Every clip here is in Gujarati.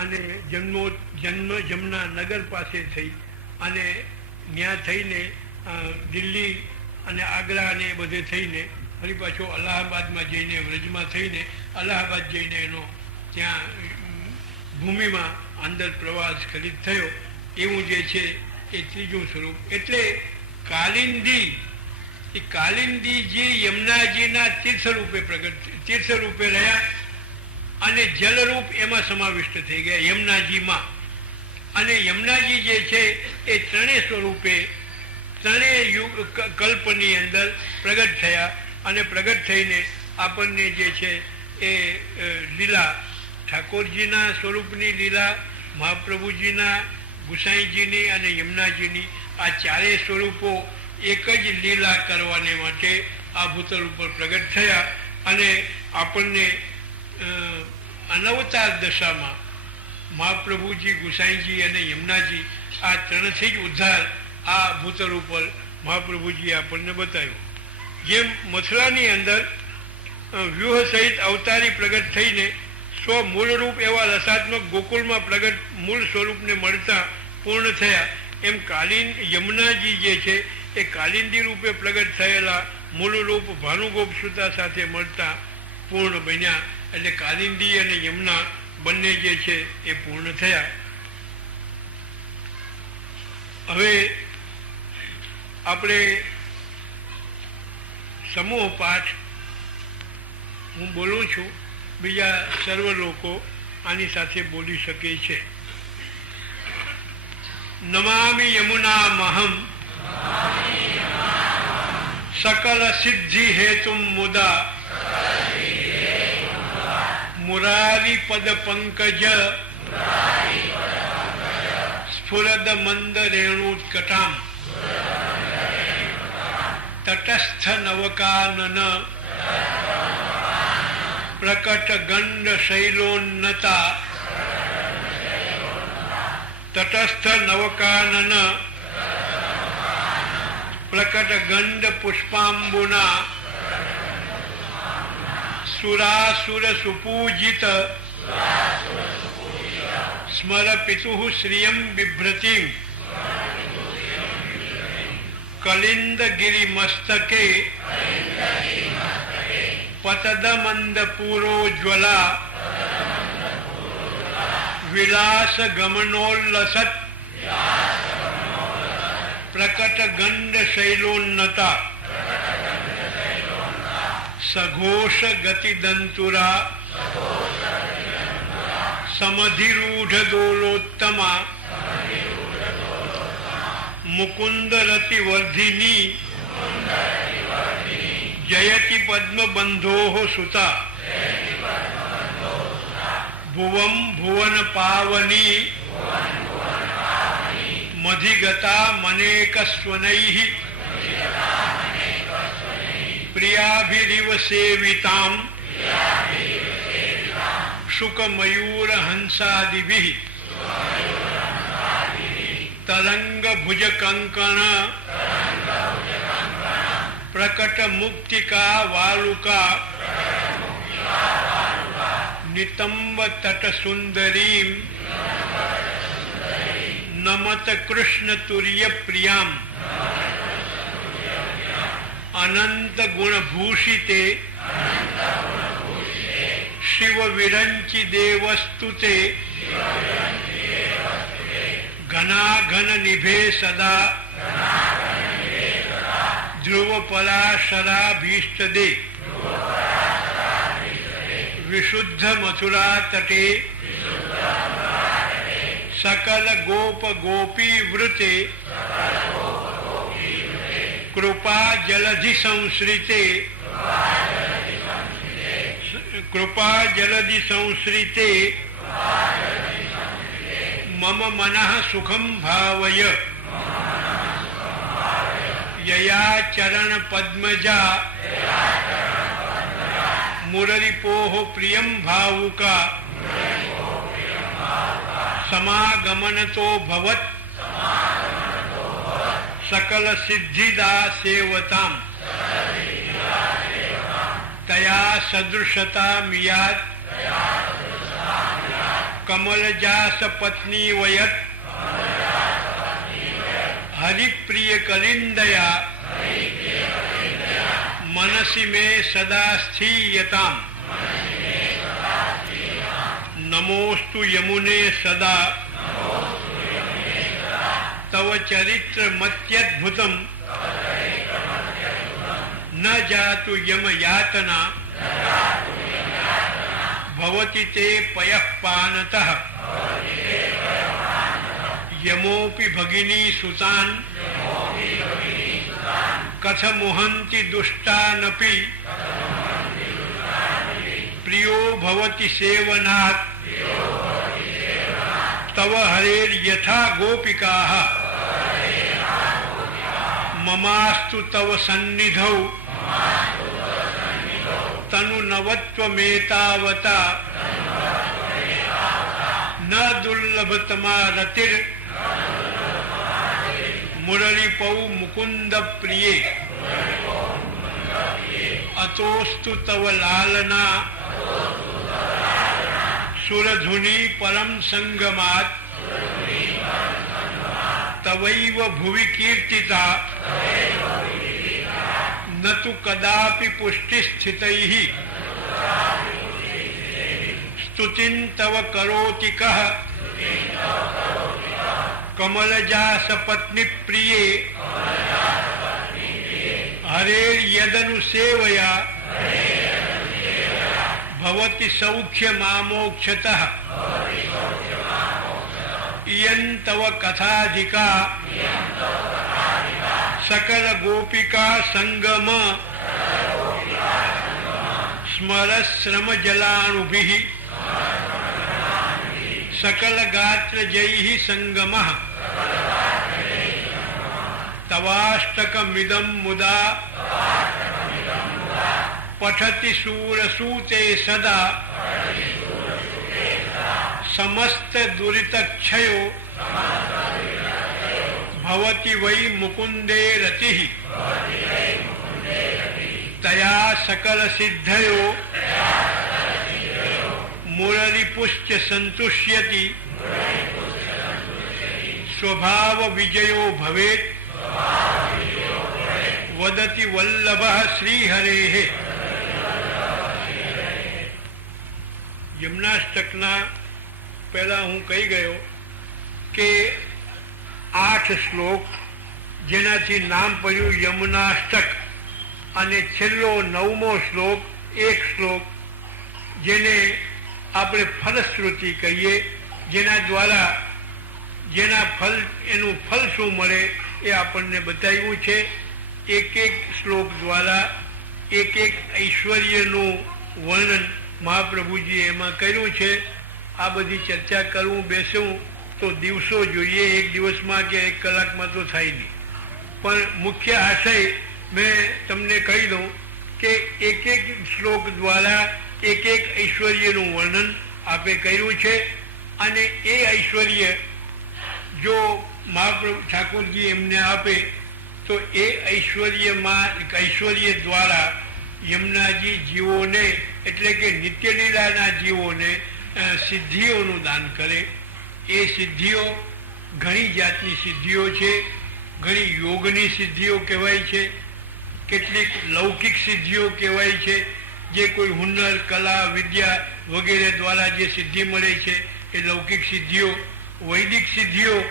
અને જમના નગર પાસે થઈ અને ત્યાં થઈને દિલ્હી અને આગ્રા અને બધે થઈને ફરી પાછો અલ્હાબાદમાં જઈને વ્રજમાં થઈને અલ્હાબાદ જઈને એનો ત્યાં ભૂમિમાં અંદર પ્રવાસ ખરીદ થયો. એવું જે છે એ ત્રીજું સ્વરૂપ. એટલે કાલિંદી, એ કાલિંદી જે યમુનાજીના તીર્થરૂપે રહ્યા અને જલરૂપ એમાં સમાવિષ્ટ થઈ ગયા યમુનાજીમાં. અને યમુનાજી જે છે એ ત્રણેય સ્વરૂપે ત્રણેય કલ્પની અંદર પ્રગટ થયા અને પ્રગટ થઈને આપણને જે છે એ લીલા, ઠાકોરજીના સ્વરૂપની લીલા, મહાપ્રભુજીના, ગુસાઈજીની અને યમુનાજીની આ ચારેય સ્વરૂપો એક જ લીલા કરવાને માટે આ ભૂતલ ઉપર પ્રગટ થયા અને આપણને અનવતાર દશામાં મહાપ્રભુજી, ગુસાઈજી અને યમુનાજી આ ત્રણથી જ ઉદ્ધાર આ ભૂતલ ઉપર મહાપ્રભુજીએ આપણને બતાવ્યો. જેમ મથુરાની અંદર વ્યૂહ સહિત અવતારી પ્રગટ થઈને મૂળરૂપ એવા રસાત્મક ગોકુળમાં પ્રગટ મૂળ સ્વરૂપને મળતા પૂર્ણ થયા, એમ યમુનાજી જે છે એ કાલિંદી રૂપે પ્રગટ થયેલા મૂળરૂપ ભાનુગોપ સુતા સાથે મળતા પૂર્ણ બન્યા. એટલે કાલિંદી અને યમુના બંને જે છે એ પૂર્ણ થયા. હવે આપણે સમૂહ પાઠ હું બોલું છું, બીજા સર્વ લોકો આની સાથે બોલી શકે છે. નમામિ યમુના મહમ સકલ સિદ્ધિ હેતુમ મુદા મુરારી પદ પંકજ સ્ફુરદ મંદ રેણુત્કટામ તટસ્થ નવકાનન પ્રકટ ગંડ શૈલોન્નતા તટસ્થ નવકાનન પ્રકટ ગંડ પુષ્પાંબુના સુરાસુર સુપૂજિત સ્મર પિતુઃ શ્રિયં બિભ્રતિં કલિંદ ગિરિ મસ્તકે પતદ મંદ પૂરોજ્વલા વિલાસ ગમનોલ્લસત પ્રકટ ગંડ શૈલોન્નતા સઘોષ ગતિ દંતુરા સમધિરૂઢ દોલોત્તમા મુકુંદ રતિ વર્ધિની જયતિ પદ્મ બંધોઃ સુતા ભુવમ ભુવન પાવની મધિગતા મનેકસ્વનૈઃ પ્રિયાભિરિવ સેવિતામ શુકમયુર હંસાદિભિઃ તરંગ ભુજ કંકણ પ્રકટ મુક્તિકા વાલુકા નિતંબ તટ સુંદરીમ નમત કૃષ્ણ તુર્ય પ્રિયામ અનંત ગુણભૂષિતે શિવ વિરંચિ દેવસ્તુતે ઘનાઘન નિભે સદા ધ્રુવ પરાશરાભીષ્ટદે વિશુદ્ધ મથુરા તટે સકલ ગોપ ગોપી વૃતે કૃપા જલધિ સંશ્રિતે મમ મનઃ સુખમ ભાવય યયા ચરણ પદ્મજા મુરરીપોઃ પ્રિયમ ભાવુકા સમાગમનતો ભવત સકલ સિદ્ધિદા સેવતામ તયા સદૃશતા મિયાત કમલજાસ પત્ની વયત હરિપ્રિય કલિંદયા मनसि मे सदा स्थीयताम् नमोस्तु यमुने सदा तव चरित्र मत्यद्भुतम् न जातु यम यातना भवति ते पयः पानतः यमोपि भगिनी सुतान् कथमुहन्ति दुष्टानपि प्रियो भवति सेवनात् तव हरेर्यथा गोपिकाः ममास्तु तव सन्निधौ तनुनवत्वमेतावता न दुर्लभतमा रतिर् मुरलीपौ मुकुंद प्रिये अतोस्तु तव लालना सुरधुनी परम संगमात् तवैव भुवि कीर्तिता न तु कदापि पुष्टि स्थितैः स्तुतिं तव करोति कः कमलजास पत्नी प्रिये हरेर्यदनुसेवया भवति सौख्यमामोक्षतः इयं तव कथाधिका सकल गोपिका संगम स्मरश्रम जलाणुभिः सकल गात्र जयि संगमः तवाष्टकमिदं मुदा पठति शूरसूते सदा समस्त दुरितक्षयो भवति वै मुकुंदे रतिः तया सकल सिद्धयो मुररिपुश्च संतुष्यति स्वभाव विजयो भवेत् वदति वल्लभः श्रीहरेः। यमुनाष्टकना पहला हूँ कही गयो के 8 श्लोक जेनाथी नाम पड्યું यमुनाष्टक અને છેલ્લો 9મો શ્લોક 1 શ્લોક જેને આપણે ફલશ્રુતિ કહીએ, જેના દ્વારા જેના ફલ એનું ફલ શું મળે એ આપણને બતાવ્યું છે। એક એક શ્લોક દ્વારા એક એક ઐશ્વર્યનું વર્ણન મહાપ્રભુજીએ એમાં કર્યું છે। આ બધી ચર્ચા કરવું બેસવું તો દિવસો જોઈએ, એક દિવસમાં કે 1 કલાકમાં તો થાય નહીં, પણ મુખ્ય આશય મેં તમને કહી દઉં કે એક એક શ્લોક દ્વારા એક એક ઐશ્વર્યનું વર્ણન આપે કર્યું છે। અને એ ઐશ્વર્ય જો મહાપ્રભુ ઠાકોરજી એમને આપે તો એ ઐશ્વર્ય દ્વારા યમુનાજી જીવોને એટલે કે નિત્યલીલાના જીવોને સિદ્ધિઓનું દાન કરે। એ સિદ્ધિઓ ઘણી જાતની સિદ્ધિઓ છે, ઘણી યોગની સિદ્ધિઓ કહેવાય છે, કેટલીક લૌકિક સિદ્ધિઓ કહેવાય છે, જે કોઈ હુનર કલા વિદ્યા વગેરે દ્વારા જે સિદ્ધિ મળે છે એ લૌકિક સિદ્ધિઓ। વૈદિક સિદ્ધિઓ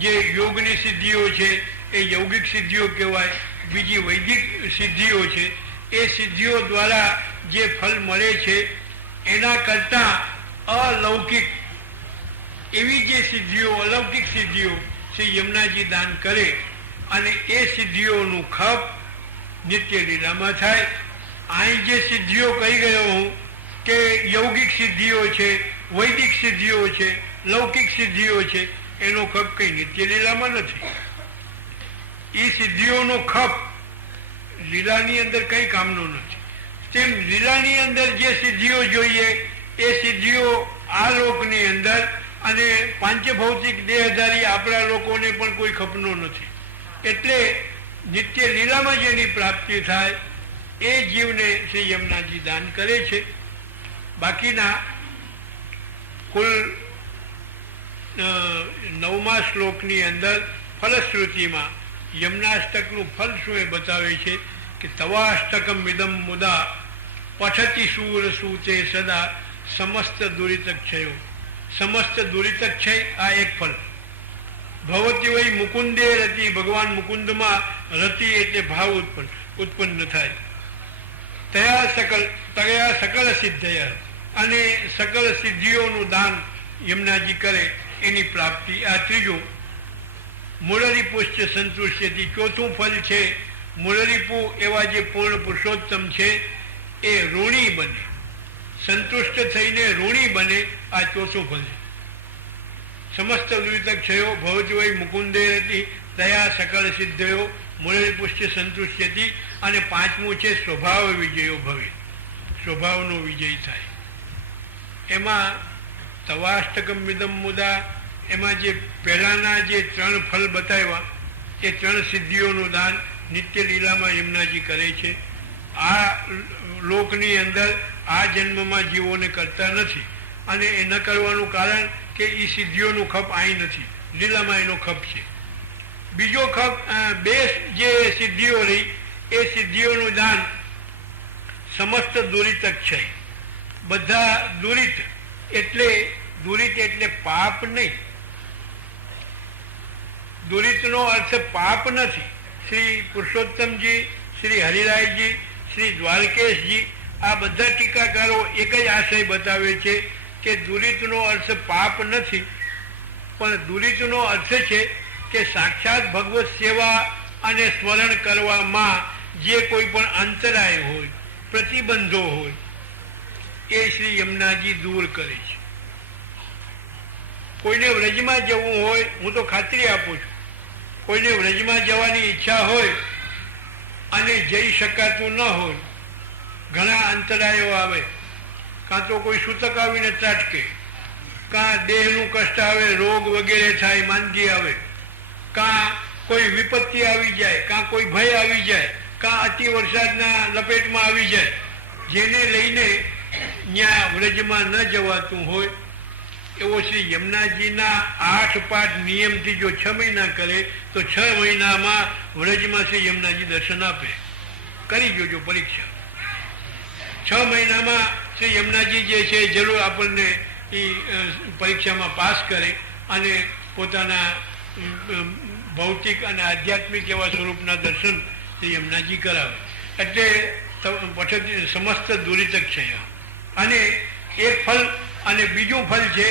જે યોગની સિદ્ધિઓ છે એ यौगिक सिद्धिओ कहवाय। बीजी वैदिक सिद्धिओ छे ए सिद्धिओ द्वारा जे फल मळे छे एना करता अलौकिक एवी जे सिद्धिओ अलौकिक सिद्धिओ श्री यमुनाजी दान करे अने ए सिद्धिओनुं खप नित्य लीलामां थाय। અહીં જે સિદ્ધિઓ કહી ગયો હું કે यौगिक સિદ્ધિઓ છે, વૈદિક સિદ્ધિઓ છે, લૌકિક સિદ્ધિઓ છે, એનો ખપ કઈ નિત્ય લીલામાં નથી। એ સિદ્ધિઓનો ખપ લીલાની અંદર કઈ કામનો નથી। તેમ લીલાની અંદર જે સિદ્ધિઓ જોઈએ એ સિદ્ધિઓ આ લોકની અંદર અને પાંચભૌતિક દેહધારી આપણા લોકોને પણ કોઈ ખપનો નથી। એટલે નિત્ય લીલામાં જેની પ્રાપ્તિ થાય એ જીવને શ્રી યમુનાજી દાન કરે છે। બાકીના કુલ 9મા શ્લોકની અંદર ફલશ્રુતિમાં યમનાષ્ટકનું ફલ શું એ બતાવે છે કે તવાષ્ટકમ ઇદમ મુદા પઠતી શૂર સૂતે સદા સમસ્ત દુરિતક્ષયો. સમસ્ત દુરિતક્ષય આ એક ફલ. ભવતી વય મુકુંદે રતિ, ભગવાન મુકુંદમાં રતિ એટલે ભાવ ઉત્પન્ન થાય. તયા સકલ સિદ્ધય, અને સકલ સિદ્ધિઓનું દાન યમુનાજી કરે એની પ્રાપ્તિ. આ ત્રીજું. મૂળરીપુશ્ચ સંતુષ્યથી ચોથું ફલ છે મૂળરીપુ એવા જે પૂર્ણ પુરુષોત્તમ છે એ ઋણી બને, સંતુષ્ટ થઈને ઋણી બને. આ ચોથું ફલ છે. સમસ્ત દુરિતક્ષયો ભવતી વય મુકુંદે રતિ દયા સકળ સિદ્ધયો મૂળરીપુશ્ચ સંતુષ્યથી. અને પાંચમું છે સ્વભાવ વિજયો ભવે, સ્વભાવનો વિજય થાય. એમાં તવાષ્ટકમ ઇદમ મુદા, એમાં જે પહેલાના જે 3 ફલ બતાવ્યા એ 3 સિદ્ધિઓનું દાન નિત્ય લીલામાં યમુનાજી કરે છે. આ લોકની અંદર આ જન્મમાં જીવોને કરતા નથી, અને એ ન કરવાનું કારણ કે એ સિદ્ધિઓનું ખપ અહીં નથી, લીલામાં એનો ખપ છે. બીજો ખપ 2 જે સિદ્ધિઓ રહી એ સિદ્ધિઓનું દાન સમસ્ત દુરિતક્ષય. બધા દુરિત એટલે પાપ નહીં. દુરિતનો અર્થ પાપ નથી. શ્રી પુરુષોત્તમજી, શ્રી હરિરાયજી, શ્રી દ્વારકેશજી આ બધા ટીકાકારો એક જ આશય બતાવે છે કે દુરિતનો અર્થ પાપ નથી, પણ દુરિતનો અર્થ છે કે સાક્ષાત ભગવત સેવા અને સ્મરણ કરવામાં જે કોઈ પણ અંતરાય હોય, પ્રતિબંધો હોય એ શ્રી યમુનાજી દૂર કરે છે. કોઈને વ્રજમાં જવું હોય, હું તો ખાતરી આપું છું, કોઈને વ્રજમાં જવાની ઈચ્છા હોય અને જઈ શકાતું ન હોય, ઘણા અંતરાયો આવે. કાં તો કોઈ સૂતક આવીને ત્રાટકે, કાં દેહનું કષ્ટ આવે, રોગ વગેરે થાય, માંદગી આવે, કાં કોઈ વિપત્તિ આવી જાય, કાં કોઈ ભય આવી જાય, કાં અતિ વરસાદના લપેટમાં આવી જાય, જેને લઈને ત્યાં વ્રજમાં ન જવાતું હોય, એવો શ્રી યમુનાજીના 8 પાઠ નિયમથી જો 6 મહિના કરે તો 6 મહિનામાં વ્રજમાં શ્રી યમુનાજી દર્શન આપે. કરી જોજો પરીક્ષા. 6 મહિનામાં શ્રી યમુનાજી જે છે જરૂર આપણને એ પરીક્ષામાં પાસ કરે અને પોતાના ભૌતિક અને આધ્યાત્મિક એવા સ્વરૂપના દર્શન શ્રી યમુનાજી કરાવે. એટલે સમસ્ત દુરિતક્ષય. અને એક ફલ. અને બીજું ફલ છે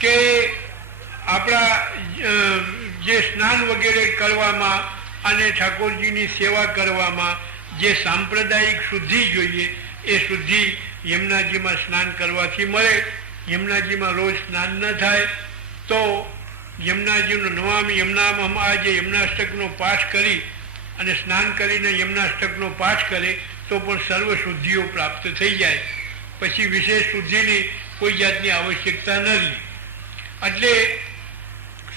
કે આપણા જે સ્નાન વગેરે કરવામાં અને ઠાકોરજીની સેવા કરવામાં જે સાંપ્રદાયિક શુદ્ધિ જોઈએ એ શુદ્ધિ યમુનાજીમાં સ્નાન કરવાથી મળે. યમુનાજીમાં રોજ સ્નાન ન થાય તો યમુનાજીનું નમામિ યમુનામહમ આ જે યમુનાષ્ટકનો પાઠ કરી અને સ્નાન કરીને યમુનાષ્ટકનો પાઠ કરે તો પણ સર્વ શુદ્ધિઓ પ્રાપ્ત થઈ જાય. પછી વિશેષ શુદ્ધિની કોઈ જાતની આવશ્યકતા ન રહી. એટલે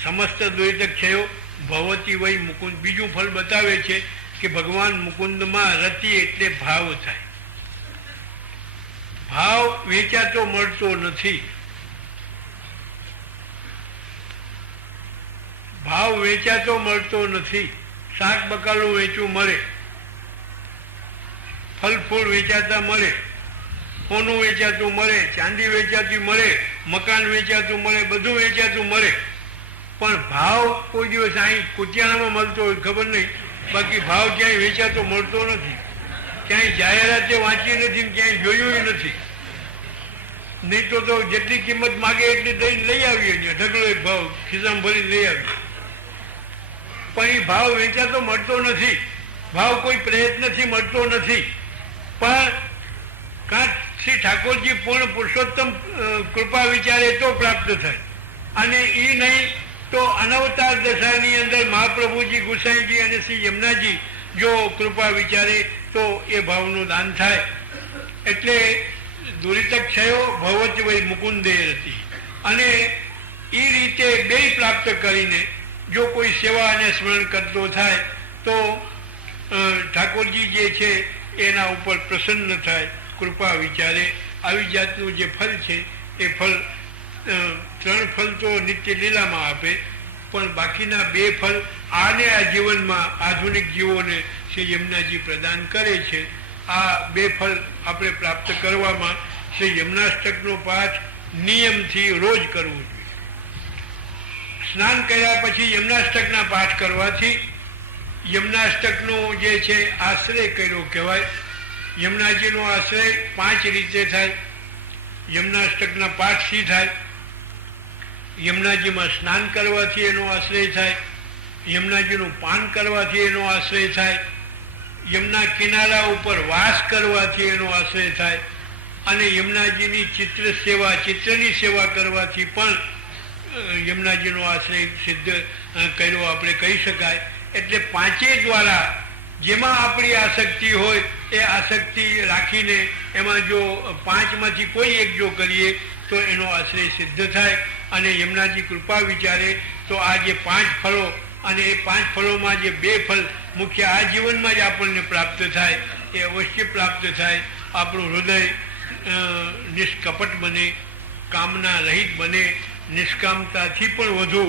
સમસ્ત દુરિતક્ષયો ભવતી વય મુકુંદ. બીજું ફલ બતાવે છે કે ભગવાન મુકુંદમાં રતિ એટલે ભાવ થાય. ભાવ વેચાતો મળતો નથી. ભાવ વેચાતો મળતો નથી. શાક બકાલું વેચવું મળે, ફલ ફૂલ વેચાતા મળે, સોનું વેચાતું મળે, ચાંદી વેચાતી મળે, મકાન વેચાતું મળે, બધું વેચાતું મળે, પણ ભાવ કોઈ દિવસ અહીં કુતિયાણામાં મળતો હોય ખબર નહીં. બાકી ભાવ ક્યાંય વેચાતો મળતો નથી. ક્યાંય જાહેરાતે વાંચી નથી, ક્યાંય જોયું નથી. નહીં તો જેટલી કિંમત માગે એટલી દઈને લઈ આવીએ, ઢગલો એક ભાવ ખિસ્સામાં ભરીને લઈ આવીએ, પણ એ ભાવ વેચાતો મળતો નથી. ભાવ કોઈ પ્રયત્નથી મળતો નથી. પણ કાં શ્રી ઠાકોરજી પૂર્ણ પુરુષોત્તમ કૃપા વિચારે તો પ્રાપ્ત થાય, અને એ નહીં તો અનવતાર દશાની અંદર મહાપ્રભુજી, ગુસાઈજી અને શ્રી યમુનાજી જો કૃપા વિચારે તો એ ભાવનું દાન થાય. એટલે દુરિતક્ષયો ભવત વય મુકુંદે રતિ. અને એ રીતે બે પ્રાપ્ત કરીને જો કોઈ સેવા અને સ્મરણ કરતો થાય તો ઠાકોરજી જે છે એના ઉપર પ્રસન્ન થાય, કૃપા વિચારે. આવી જાતનું જે ફલ છે એ ફલ 3 ફલ તો નિત્ય લીલામાં આપે, પણ બાકીના 2 ફલ આને આ જીવનમાં આધુનિક જીવોને શ્રી યમુનાજી પ્રદાન કરે છે. આ 2 ફલ આપણે પ્રાપ્ત કરવામાં શ્રી યમુનાષ્ટકનો પાઠ નિયમથી રોજ કરવો જોઈએ. સ્નાન કર્યા પછી યમુનાષ્ટકના પાઠ કરવાથી યમુનાષ્ટકનો જે છે આશ્રય કર્યો કહેવાય. યમુનાજીનો આશ્રય 5 રીતે થાય. યમુનાષ્ટકના પાઠથી થાય, યમુનાજીમાં સ્નાન કરવાથી એનો આશ્રય થાય, યમુનાજીનું પાન કરવાથી એનો આશ્રય થાય, યમુના કિનારા ઉપર વાસ કરવાથી એનો આશ્રય થાય, અને યમુનાજીની ચિત્રની સેવા કરવાથી પણ યમુનાજીનો આશ્રય સિદ્ધ કર્યો આપણે કહી શકાય. એટલે 5 દ્વારા જેમાં આપણી આસક્તિ હોય એ આસક્તિ રાખીને એમાં જો 5માંથી કોઈ એક જો કરીએ તો એનો આશ્રય સિદ્ધ થાય. અને યમુનાજી કૃપા વિચારે તો આ જે 5 ફળો અને એ 5 ફળોમાં જે 2 ફળ મુખ્ય આ જીવનમાં જ આપણને પ્રાપ્ત થાય એ અવશ્ય પ્રાપ્ત થાય. આપણું હૃદય નિષ્કપટ બને, કામના રહિત બને, નિષ્કામતાથી પણ વધુ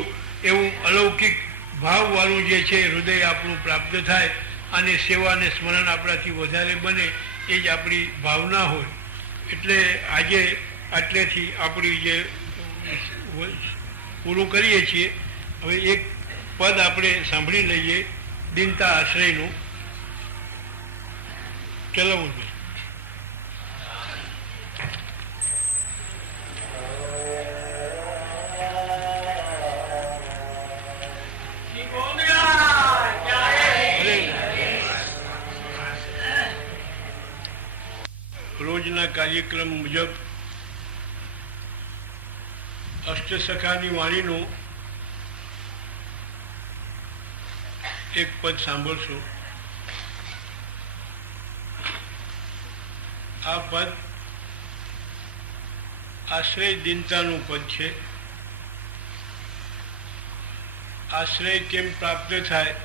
એવું અલૌકિક ભાવવાળું જે છે હૃદય આપણું પ્રાપ્ત થાય, અને સેવા અને સ્મરણ આપણાથી વધારે બને એ જ આપણી ભાવના હોય. એટલે આજે આટલેથી આપણી જે પૂરું કરીએ છીએ. હવે એક પદ આપણે સાંભળી લઈએ દીનતા આશ્રયનું. ચલાવું છું. રોજના કાર્યક્રમ મુજબ અષ્ટસખાની વાણીનું એક પદ સાંભળશું. આ પદ આશ્રય દીનતાનું પદ છે. આશ્રય કેમ પ્રાપ્ત થાય?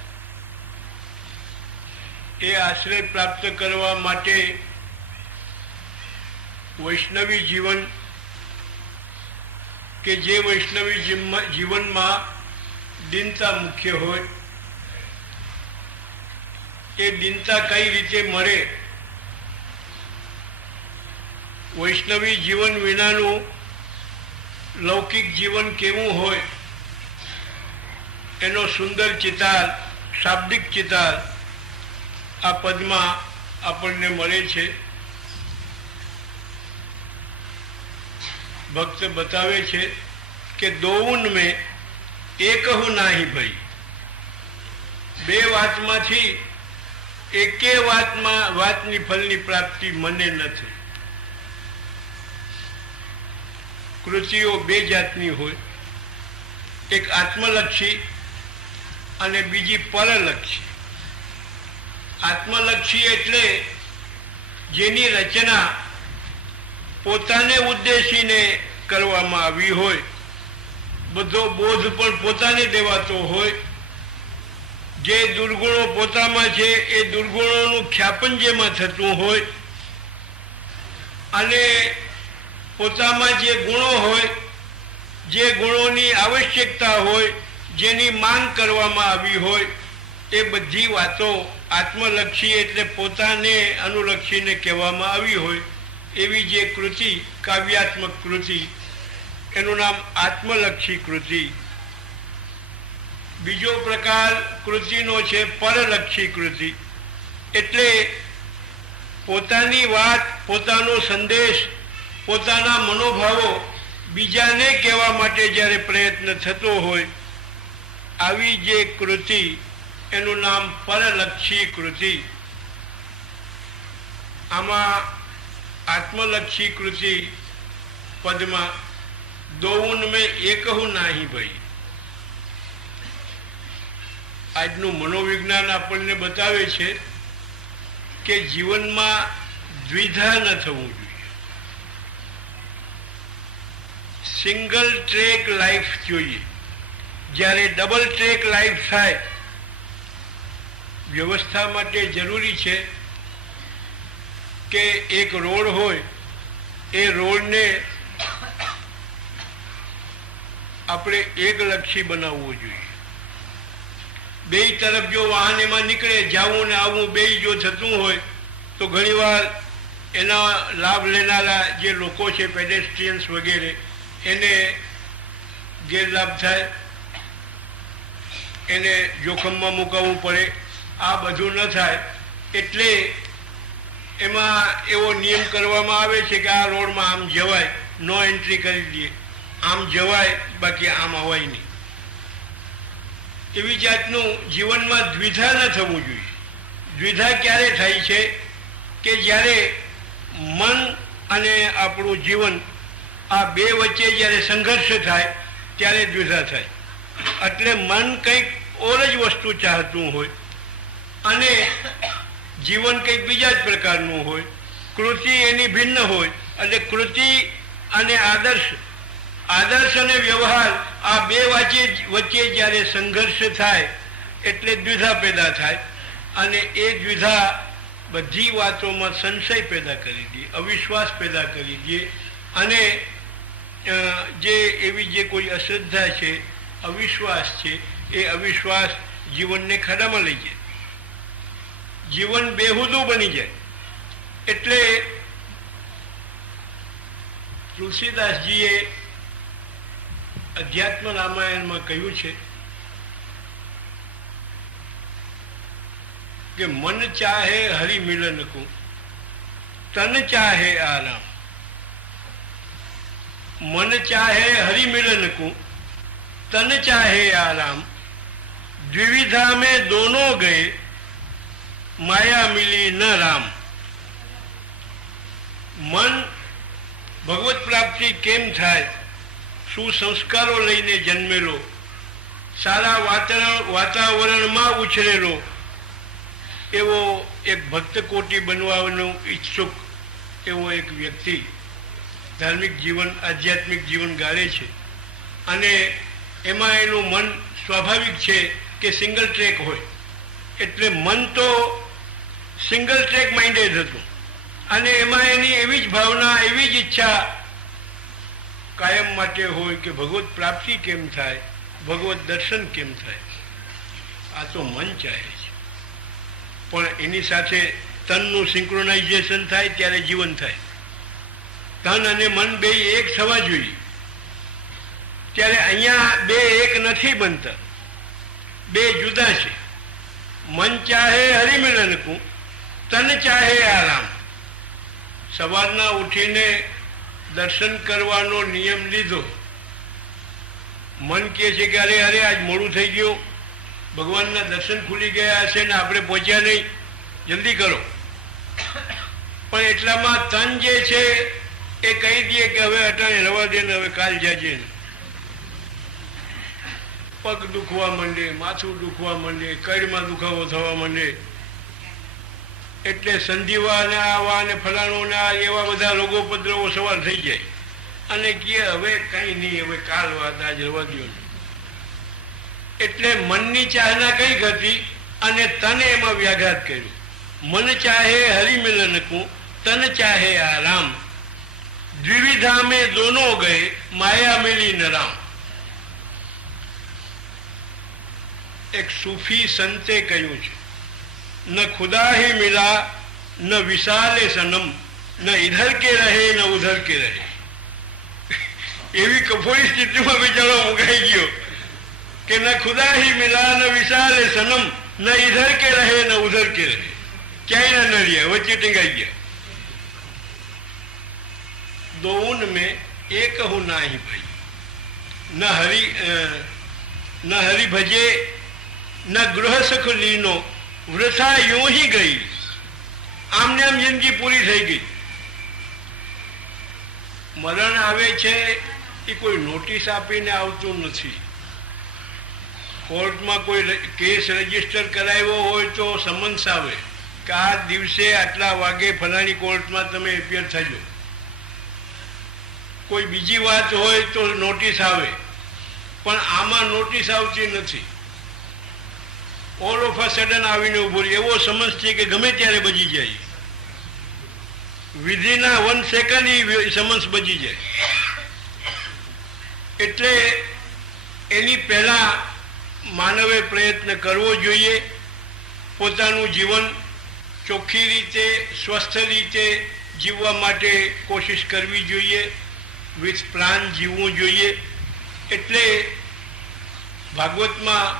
એ આશ્રય પ્રાપ્ત કરવા માટે વૈષ્ણવી જીવન કે જે વૈષ્ણવી જીવનમાં દીનતા મુખ્ય હોય, એ દીનતા કઈ રીતે મળે? વૈષ્ણવી જીવન વિનાનું લૌકિક જીવન કેવું હોય એનો સુંદર ચિતાર, શાબ્દિક ચિતાર આ પદમાં આપણને મળે છે. ભક્ત બતાવે છે કે દોઉન મેં એકહુ નાહી ભઈ. 2 વાતમાંથી એકે વાતની ફલની પ્રાપ્તિ મને નથી. કૃતિઓ 2 જાતની હોય, એક આત્મલક્ષી અને બીજી પરલક્ષી. આત્મલક્ષી એટલે જેની રચના પોતાને ઉદ્દેશીને કરવામાં આવી હોય, બધો બોધ પણ પોતાને દેવાતો હોય, જે દુર્ગુણો પોતામાં છે એ દુર્ગુણોનું ખ્યાપન જેમાં થતું હોય, અને પોતામાં જે ગુણો હોય, જે ગુણોની આવશ્યકતા હોય, જેની માંગ કરવામાં આવી હોય, એ બધી વાતો આત્મલક્ષી એટલે પોતાને અનુલક્ષીને કહેવામાં આવી હોય. એવી જે કૃતિ, કાવ્યાત્મક કૃતિ, એનું નામ આત્મલક્ષી કૃતિ. બીજો પ્રકાર કૃતિનો છે પરલક્ષી કૃતિ. એટલે પોતાની વાત, પોતાનો સંદેશ, પોતાના મનોભાવો બીજાને કહેવા માટે જ્યારે પ્રયત્ન થતો હોય, આવી જે કૃતિ એનું નામ પરલક્ષી કૃતિ. આમાં આત્મલક્ષી કૃતિ પદમાં દોઉન મેં એકહુ નાહી ભઈ. આજનું મનોવિજ્ઞાન આપણને બતાવે છે કે જીવનમાં દ્વિધા ન થવું જોઈએ. સિંગલ ટ્રેક લાઈફ જોઈએ. જ્યારે ડબલ ટ્રેક લાઈફ થાય, વ્યવસ્થા માટે જરૂરી છે કે એક રોડ હોય, એ રોડને આપણે એકલક્ષી બનાવવું જોઈએ. બે તરફ જો વાહન એમાં નીકળે, જવું ને આવવું બે જો થતું હોય તો ઘણીવાર એના લાભ લેનારા જે લોકો છે, પેડેસ્ટ્રિયન્સ વગેરે, એને ગેરલાભ થાય, એને જોખમમાં મુકાવવું પડે. આ બધું ન થાય એટલે એમાં એવો નિયમ કરવામાં આવે છે કે આ રોડમાં આમ જવાય, નો એન્ટ્રી કરી દઈએ, આમ જવાય બાકી આમ અવાય નહીં. એવી જાતનું જીવનમાં દ્વિધા ન થવું જોઈએ. દ્વિધા ક્યારે થાય છે કે જ્યારે મન અને આપણું જીવન આ બે વચ્ચે જ્યારે સંઘર્ષ થાય ત્યારે દ્વિધા થાય. એટલે મન કંઈક ઓર જ વસ્તુ ચાહતું હોય અને જીવન કંઈક બીજા જ પ્રકારનું હોય, કૃતિ એની ભિન્ન હોય. એટલે કૃતિ અને આદર્શ અને વ્યવહાર આ બે વચ્ચે જ્યારે સંઘર્ષ થાય એટલે દ્વિધા પેદા થાય. અને એ દ્વિધા બધી વાતોમાં સંશય પેદા કરી દે, અવિશ્વાસ પેદા કરી દે. અને જે એવી જે કોઈ અશ્રદ્ધા છે, અવિશ્વાસ છે, એ અવિશ્વાસ જીવનને ખાડામાં લઈ જાય, જીવન બેહુદું બની જાય. એટલે તુલસીદાસજીએ અધ્યાત્મ રામાયણમાં કહ્યું છે કે મન ચાહે હરિ મિલન કો, તન ચાહે આરામ. મન ચાહે હરિ મિલન કો, तन चाहे आराम. द्विविधा में दोनों गए, माया मिली न राम. મન ભગવત પ્રાપ્તિ કેમ થાય? સુસંસ્કારો લઈને જન્મેલો, સારા વાતાવરણમાં ઉછરેલો એવો એક ભક્ત કોટી બનવાનો ઈચ્છુક એવો એક વ્યક્તિ ધાર્મિક જીવન, આધ્યાત્મિક જીવન ગાળે છે. અને એમાં એનું મન સ્વાભાવિક છે કે સિંગલ ટ્રેક હોય. એટલે મન તો સિંગલ ટ્રેક માઇન્ડેડ હતું અને એમાં એની એવી જ ભાવના, એવી જ ઈચ્છા કાયમ માટે હોય કે ભગવત પ્રાપ્તિ કેમ થાય, ભગવત દર્શન કેમ થાય. આ તો મન ચાહે છે. પણ એની સાથે તનનું સિંક્રોનાઇઝેશન થાય ત્યારે જીવન થાય. તન અને મન બે એક થવા જોઈએ. ત્યારે અહીંયા બે એક નથી બનતા, બે જુદા છે. મન ચાહે હરિમિલન કો, તન ચાહે આરામ. સવારના ઉઠીને દર્શન કરવાનો નિયમ લીધો. મન કહે છે કે અરે અરે આજ મોડું થઈ ગયું, ભગવાનના દર્શન ખુલી ગયા હશે ને આપણે પહોંચ્યા નહીં, જલ્દી કરો. પણ એટલામાં તન જે છે એ કહી દે કે હવે અટાણે રવા દે ને, હવે કાલ જાજે ને. પગ દુખવા માંડે, માથું દુખવા માંડે, કડમાં દુખાવો થવા માંડે. એટલે સંધિવા ને આવા ને ફલાણો ને આ એવા બધા રોગો ઉપદ્રવો સવાર થઈ જાય. અને કે હવે કઈ નહીં, હવે કાલ વાત, આજ રવા દો. એટલે મનની ચાહના કઈ હતી અને તને એમાં વ્યાઘાત કર્યું. મન ચાહે હરિમિલન કો, તન ચાહે આરામ. દ્વિવિધા में दोनों गए, माया मिली न राम. एक सूफी संते કહ્યું છે, न खुदा ही मिला न विशाले सनम, न इधर के रहे न उधर के रहे. એવી કફોડી સ્થિતિમાં બિચારો મુકાઈ ગયો કે ન ખુદા ही मिला न विशाले सनम, न इधर के रहे न उधर के रहे. ક્યાંય ન રહ્યા, વચ્ચે ટીંગાઈ ગયા. दोन में एक हूँ ना ही भाई, न हरि भजे न गृह सुख लीनो, वृथा यूं ही गई. આમને આમ જિંદગી પૂરી થઈ ગઈ. મરણ આવે છે એ કોઈ નોટિસ આપીને આવતું નથી. કોર્ટમાં કોઈ કેસ રજીસ્ટર કરાવ્યો હોય તો સમન્સ આવે કે આ દિવસે આટલા વાગે ફલાણી કોર્ટમાં તમે એપિયર થજો. કોઈ બીજી વાત હોય તો નોટિસ આવે, પણ આમાં નોટિસ આવતી નથી. ઓલ ઓફ અ સડન આવીને ઉભો રહે. એવો સમજ છે કે ગમે ત્યારે બજી જાય, વિધિના 1 સેકન્ડ સમન્સ બજી જાય. એટલે એની પહેલાં માનવે પ્રયત્ન કરવો જોઈએ, પોતાનું જીવન ચોખ્ખી રીતે સ્વસ્થ રીતે જીવવા માટે કોશિશ કરવી જોઈએ, વિથ પ્લાન જીવવું જોઈએ. એટલે ભાગવતમાં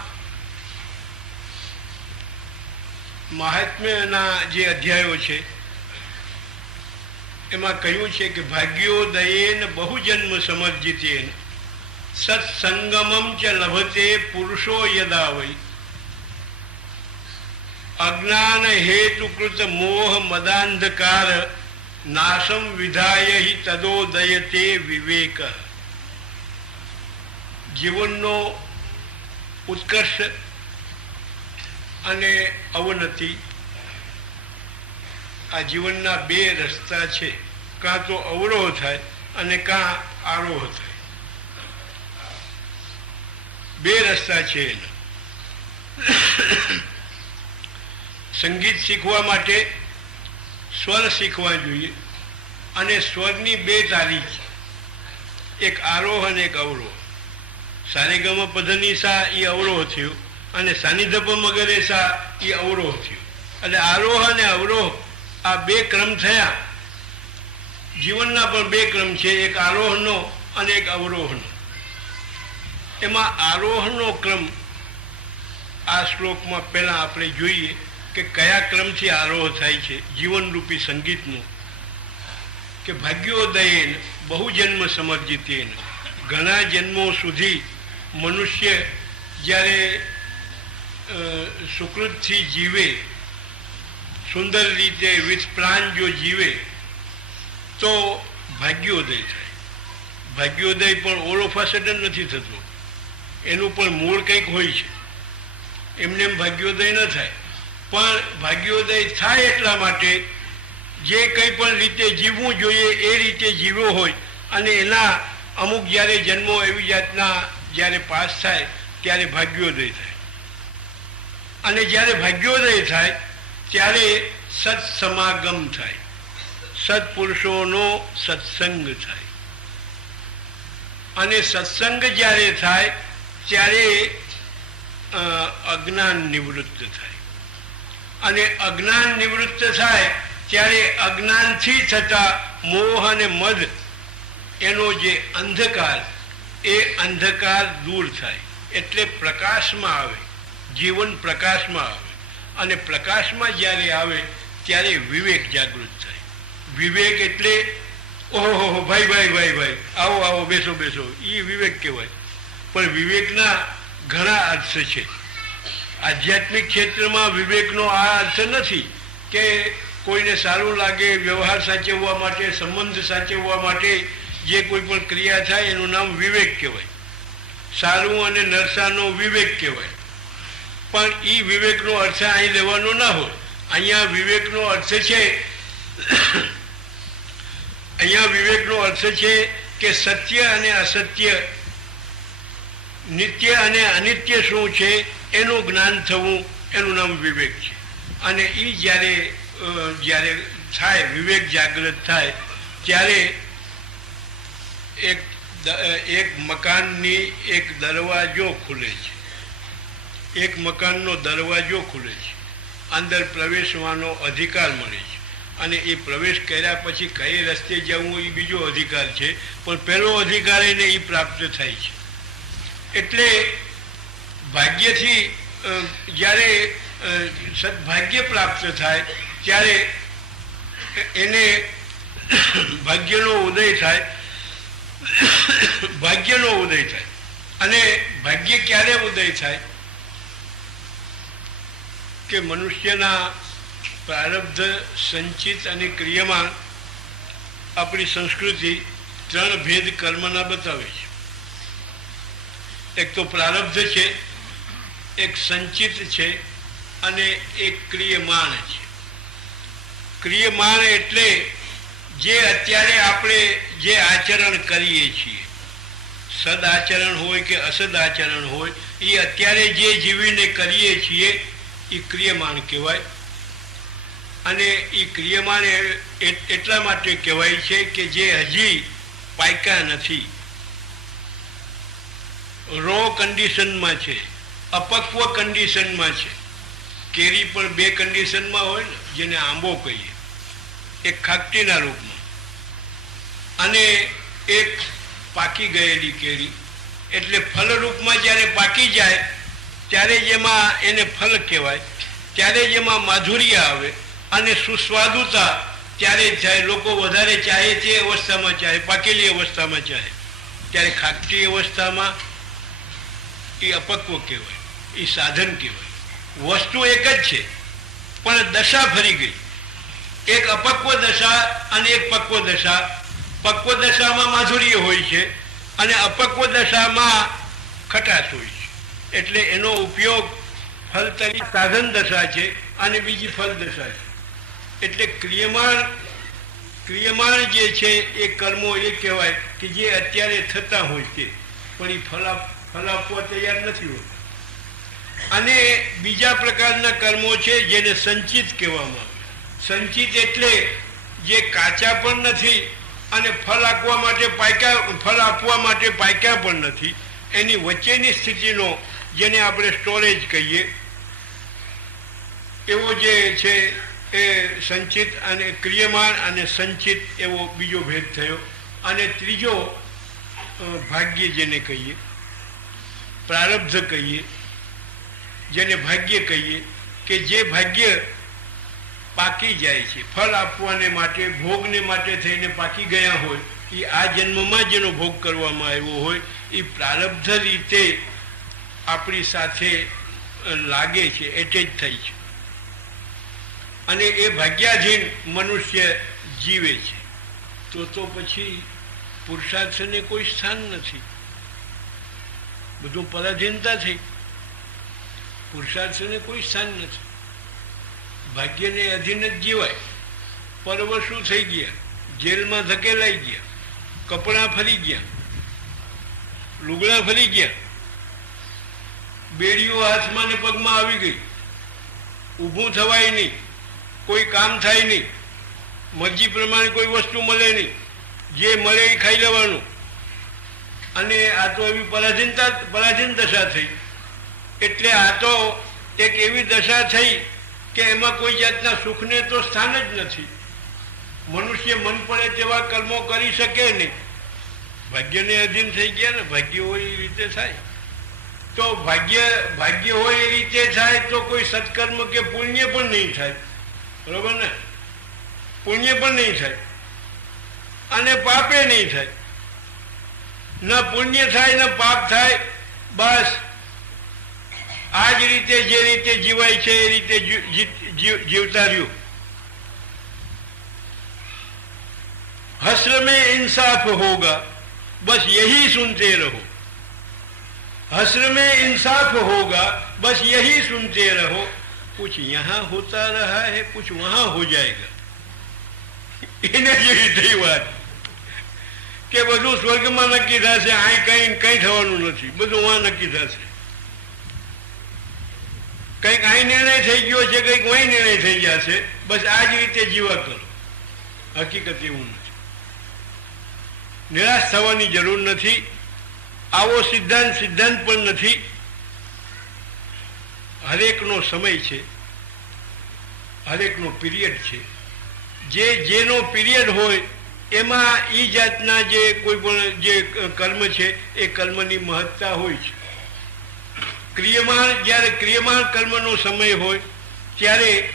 મહાત્મ્યના જે અધ્યાયો છે એમાં કહ્યું છે કે ભાગ્યોદયેન બહુજન્મ સમર્જિતેન સત્સંગમમ ચ લભતે પુરુષો યદા વૈ અજ્ઞાન હેતુકૃત મોહ મદાંધકાર નાશમ વિધાય હિ તદોદયતે વિવેક. જીવનનો ઉત્કર્ષ અને અવનતિ આ જીવનના બે રસ્તા છે, કાં તો અવરોહ થાય અને કાં આરોહ થાય. બે રસ્તા છે એના. સંગીત શીખવા માટે સ્વર શીખવા જોઈએ અને સ્વરની બે તારી છે, એક આરોહ અને એક અવરોહ. સારેગમ પધની સા એ અવરોહ થયો અને સાનિધપ મગરે સા એ અવરોહ થયો. એટલે આરોહ અને અવરોહ આ બે ક્રમ થયા. જીવનના પણ બે ક્રમ છે, એક આરોહનો અને એક અવરોહનો. એમાં આરોહનો ક્રમ આ શ્લોકમાં પહેલાં આપણે જોઈએ કે કયા ક્રમથી આરોહ થાય છે જીવનરૂપી સંગીતનો. કે ભાગ્યોદયેન બહુજન્મ સમર્જિતેન, ઘણા જન્મો સુધી મનુષ્ય જ્યારે સુકૃતથી જીવે, સુંદર રીતે વિથ પ્લાન જો જીવે તો ભાગ્યોદય થાય. ભાગ્યોદય પણ ઓલ ઓફ અ સડન નથી થતો, એનું પણ મૂળ કંઈક હોય છે. એમને એમ ભાગ્યોદય ન થાય, પણ ભાગ્યોદય થાય એટલા માટે જે કંઈ પણ રીતે જીવવું જોઈએ એ રીતે જીવ્યો હોય અને એના અમુક જ્યારે જન્મો એવી જાતના જ્યારે પાસ થાય ત્યારે ભાગ્યોદય થાય. અને જ્યારે ભાગ્યોદય થાય ત્યારે સત્સમાગમ થાય, સત્પુરુષોનો સત્સંગ થાય. અને સત્સંગ જ્યારે થાય ત્યારે અજ્ઞાન નિવૃત્ત થાય. અને અજ્ઞાન નિવૃત્ત થાય ત્યારે અજ્ઞાનથી થતા મોહ અને મદ એનો જે અંધકાર એ અંધકાર દૂર થાય. એટલે પ્રકાશમાં આવે, જીવન પ્રકાશમાં આવે. અને પ્રકાશમાં જ્યારે આવે ત્યારે વિવેક જાગૃત થાય. વિવેક એટલે ઓહો ભાઈ ભાઈ ભાઈ ભાઈ આવો આવો બેસો બેસો, એ વિવેક કહેવાય. પણ વિવેકના ઘણા અર્થ છે. આધ્યાત્મિક ક્ષેત્રમાં વિવેકનો આ અર્થ નથી કે કોઈને સારું લાગે, વ્યવહાર સાચવવા માટે, સંબંધ સાચવવા માટે જે કોઈ પણ ક્રિયા થાય એનું નામ વિવેક કહેવાય. સારું અને નરસાનો વિવેક કહેવાય. પણ એ વિવેકનો અર્થ અહીં લેવાનો ના હોય. અહીંયા વિવેકનો અર્થ છે અહીંયા વિવેકનો અર્થ છે કે સત્ય અને અસત્ય, નિત્ય અને અનિત્ય શું છે એનું જ્ઞાન થવું, એનું નામ વિવેક છે. અને એ જ્યારે થાય, વિવેક જાગૃત થાય ત્યારે એક મકાનની એક દરવાજો ખુલે છે. એક મકાનનો દરવાજો ખુલે છે, અંદર પ્રવેશવાનો અધિકાર મળે છે. અને એ પ્રવેશ કર્યા પછી કઈ રસ્તે જવું એ બીજો અધિકાર છે, પણ પહેલો અધિકાર એને એ પ્રાપ્ત થાય છે. એટલે ભાગ્યથી જ્યારે સદભાગ્ય પ્રાપ્ત થાય ત્યારે એને ભાગ્યનો ઉદય થાય. ભાગ્યનો ઉદય થાય. અને ભાગ્ય ક્યારે ઉદય થાય કે મનુષ્યના પ્રારબ્ધ, સંચિત અને ક્રિયમાન આપણી સંસ્કૃતિ ત્રણ ભેદ કર્મના બતાવે છે. એક તો પ્રારબ્ધ છે, એક સંચિત છે અને એક ક્રિયમાન છે. ક્રિયમાન એટલે જે અત્યારે આપણે જે આચરણ કરીએ છીએ, સદાચરણ હોય કે અસદાચરણ હોય, એ અત્યારે જે જીવીને કરીએ છીએ એ ક્રિયમાન કહેવાય. અને એ ક્રિયમાન એટલા માટે કહેવાય છે કે જે હજી પાક્યા નથી. રો કન્ડિશનમાં છે, અપક્વ કન્ડિશનમાં છે. કેરી પણ બે કન્ડિશનમાં હોય ને, જેને આંબો કહીએ, એક ખાકટીના રૂપમાં અને એક પાકી ગયેલી કેરી. એટલે ફલ રૂપમાં જ્યારે પાકી જાય ત્યારે જેમાં એને ફલ કહેવાય, ત્યારે જેમાં માધુર્ય આવે અને સુસ્વાદુતા ત્યારે જ થાય. લોકો વધારે ચાહે તે અવસ્થામાં ચાહે, પાકેલી અવસ્થામાં ચાહે. ત્યારે ખાકટી અવસ્થામાં એ અપક્વ કહેવાય, એ સાધન કહેવાય. વસ્તુ એક જ છે પણ દશા ફરી ગઈ. એક અપક્વ દશા અને એક પક્વ દશા. પક્વ દશામાં માધુર્ય હોય છે અને અપક્વ દશામાં ખટાશ હોય છે. એટલે એનો ઉપયોગ ફલ તરીકે સાધન દશા છે અને બીજી ફલ દશા છે. એટલે ક્રિયમાણ જે છે એ કર્મો એ કહેવાય કે જે અત્યારે થતા હોય છે, પણ એ ફલ આપવા તૈયાર નથી હોતા. અને બીજા પ્રકારના કર્મો છે જેને સંચિત કહેવામાં આવે. સંચિત એટલે જે કાચા પણ નથી અને ફલ આપવા માટે પાક્યા પણ નથી, એની વચ્ચેની સ્થિતિનો જેને આપણે સ્ટોરેજ કહીએ, એવો જે છે એ સંચિત અને ક્રિયમાણ અને સંચિત એવો બીજો ભેદ થયો. અને ત્રીજો ભાગ્ય જેને કહીએ, પ્રારબ્ધ કહીએ, જેને ભાગ્ય કહીએ, કે જે ભાગ્ય પાકી જાય છે, ફલ આપવાને માટે, ભોગને માટે થઈને પાકી ગયા હોય, એ આ જન્મમાં જેનો ભોગ કરવામાં આવ્યો હોય એ પ્રારબ્ધ રીતે આપણી સાથે લાગે છે, એટેચ થઈ છે. અને એ ભાગ્યાધીન મનુષ્ય જીવે છે. તો પછી પુરુષાર્થને કોઈ સ્થાન નથી, બધું પરાધીનતા થઈ. પુરુષાર્થને કોઈ સ્થાન નથી, ભાગ્યને અધીન જ જીવાય. પરવશો થઈ ગયા, જેલમાં ધકેલાઈ ગયા, કપડાં ફરી ગયા, લુગડા ફરી ગયા, બેડીઓ હાથમાં ને પગમાં આવી ગઈ, ઊભું થવાય નહીં, કોઈ કામ થાય નહીં, મરજી પ્રમાણે કોઈ વસ્તુ મળે નહીં, જે મળે એ ખાઈ લેવાનું. અને આ તો એવી પરાધીન દશા થઈ. એટલે આ તો એક એવી દશા થઈ કે એમાં કોઈ જાતના સુખને તો સ્થાન જ નથી. મનુષ્ય મન પડે તેવા કર્મો કરી શકે નહીં, ભાગ્યને અધીન થઈ ગયા ને. ભાગ્ય હોય એ રીતે થાય તો ભાગ્ય હોય એ રીતે થાય તો કોઈ સત્કર્મ કે પુણ્ય પણ નહીં થાય. બરોબર ને? પુણ્ય પણ નહીં થાય અને પાપે નહીં થાય. ન પુણ્ય થાય ન પાપ થાય. બસ આ જ રીતે જે રીતે જીવાય છે એ રીતે જીવતા રહ્યું. હસ્ર में इंसाफ होगा, बस यही सुनते रहो. हस्र में इंसाफ होगा, बस यही सुनते रहो. कुछ यहाँ होता रहा है, कुछ वहां हो जाएगा. એને જેવી થઈ વાત કે બધું સ્વર્ગમાં નક્કી થશે, અહીં કઈ થવાનું નથી, બધું વહાં નક્કી થશે. કંઈક અહીં નિર્ણય થઈ ગયો છે, કંઈક વહી નિર્ણય થઈ જશે. બસ આ જ રીતે જીવા કરો. હકીકત એવું નથી. નિરાશ થવાની જરૂર નથી. આવો સિદ્ધાંત પણ નથી. હરેકનો સમય છે, હરેકનો પીરિયડ છે. જેનો પીરિયડ હોય એમાં એ જાતના જે કોઈ પણ જે કર્મ છે એ કર્મની મહત્તા હોય છે. જ્યારે ક્રિયમાણ કર્મનો સમય હોય ત્યારે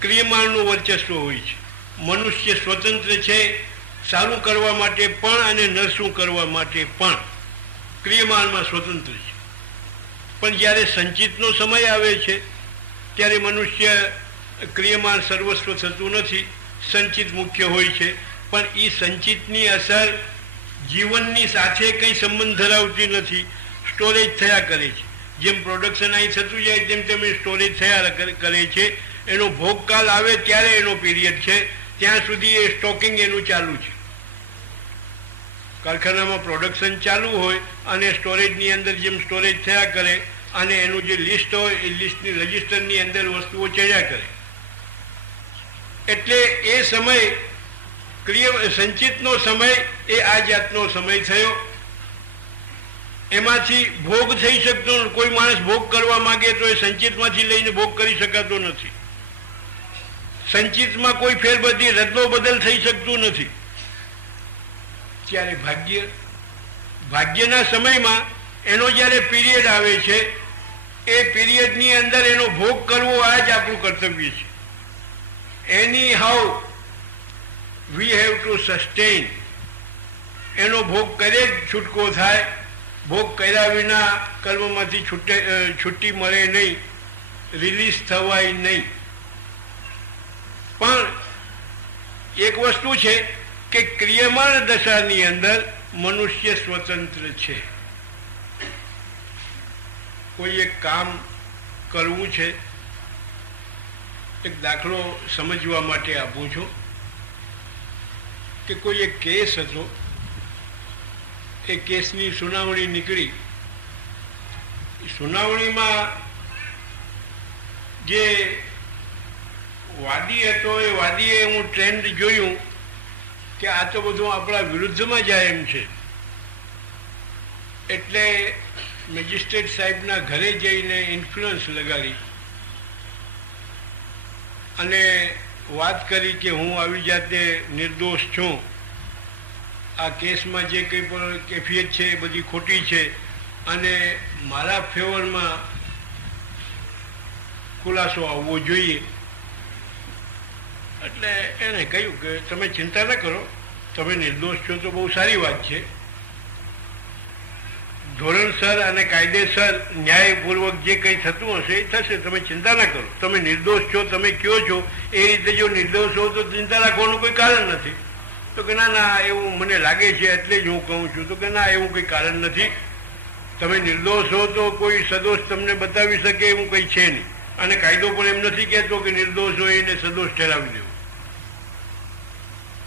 ક્રિયમાણનું વર્ચસ્વ હોય છે. મનુષ્ય સ્વતંત્ર છે, સારું કરવા માટે પણ અને નરસું કરવા માટે પણ ક્રિયમાણમાં સ્વતંત્ર છે. પણ જ્યારે સંચિતનો સમય આવે છે ત્યારે મનુષ્ય ક્રિયમાણ સર્વસ્વ થતું નથી, સંચિત મુખ્ય હોય છે. પણ એ સંચિતની અસર જીવનની સાથે કંઈ સંબંધ ધરાવતી નથી, સ્ટોરેજ થયા કરે છે. જેમ પ્રોડક્શન અહીં થતું જાય તેમ તેમ સ્ટોરેજ થયા કરે છે. એનો ભોગકાલ આવે ત્યારે એનો પીરિયડ છે, ત્યાં સુધી એ સ્ટોકિંગ એનું ચાલુ છે. કારખાનામાં પ્રોડક્શન ચાલુ હોય અને સ્ટોરેજની અંદર જેમ સ્ટોરેજ થયા કરે અને એનું જે લિસ્ટ હોય એ લિસ્ટની રજિસ્ટરની અંદર વસ્તુઓ ચડ્યા કરે. એટલે એ સમય સંચિતનો સમય એ આ જાતનો સમય થયો. એમાંથી ભોગ થઈ શકતો. કોઈ માણસ ભોગ કરવા માંગે તો એ સંચિતમાંથી લઈને ભોગ કરી શકાતો નથી. સંચિતમાં કોઈ ફેરબદલી રદલો બદલ થઈ શકતું નથી. ત્યારે ભાગ્યના સમયમાં એનો જ્યારે પીરિયડ આવે છે એ પીરિયડની અંદર એનો ભોગ કરવો આ જ આપણું કર્તવ્ય છે. એની how we have to sustain. એનો ભોગ કરે જ છૂટકો થાય. ભોગ કર્યા વિના કર્મમાંથી છૂટી મળે નહીં, રિલીઝ થવાય નહીં. પણ એક વસ્તુ છે કે ક્રિયમાણ દશાની અંદર મનુષ્ય સ્વતંત્ર છે. કોઈ એક કામ કરવું છે, એક દાખલો સમજવા માટે આપું છું કે કોઈ એક કેસ હતો. એ કેસની સુનાવણી નીકળી. સુનાવણીમાં જે વાદી હતો એ વાદીએ હું ટ્રેન્ડ જોયું કે આ તો બધું આપણા વિરુદ્ધમાં જાય એમ છે. એટલે મેજિસ્ટ્રેટ સાહેબના ઘરે જઈને ઇન્ફ્લુઅન્સ લગાડી અને વાત કરી કે હું આવી જાતે નિર્દોષ છું. આ કેસમાં જે કંઈ પણ કેફિયત છે એ બધી ખોટી છે અને મારા ફેવરમાં ખુલાસો આવવો જોઈએ. એટલે એણે કહ્યું કે તમે ચિંતા ન કરો, તમે નિર્દોષ છો તો બહુ સારી વાત છે. ધોરણસર અને કાયદેસર ન્યાયપૂર્વક જે કંઈ થતું હશે એ થશે. તમે ચિંતા ન કરો. તમે નિર્દોષ છો, તમે કયો છો એ રીતે જો નિર્દોષ હો તો ચિંતા રાખવાનું કોઈ કારણ નથી. તો કે ના એવું મને લાગે છે એટલે જ હું કહું છું. તો કે ના એવું કંઈ કારણ નથી. તમે નિર્દોષ હો તો કોઈ સદોષ તમને બતાવી શકે એવું કંઈ છે નહીં. અને કાયદો પણ એમ નથી કહેતો કે નિર્દોષ હોય એને સદોષ ઠેરાવી દેવું.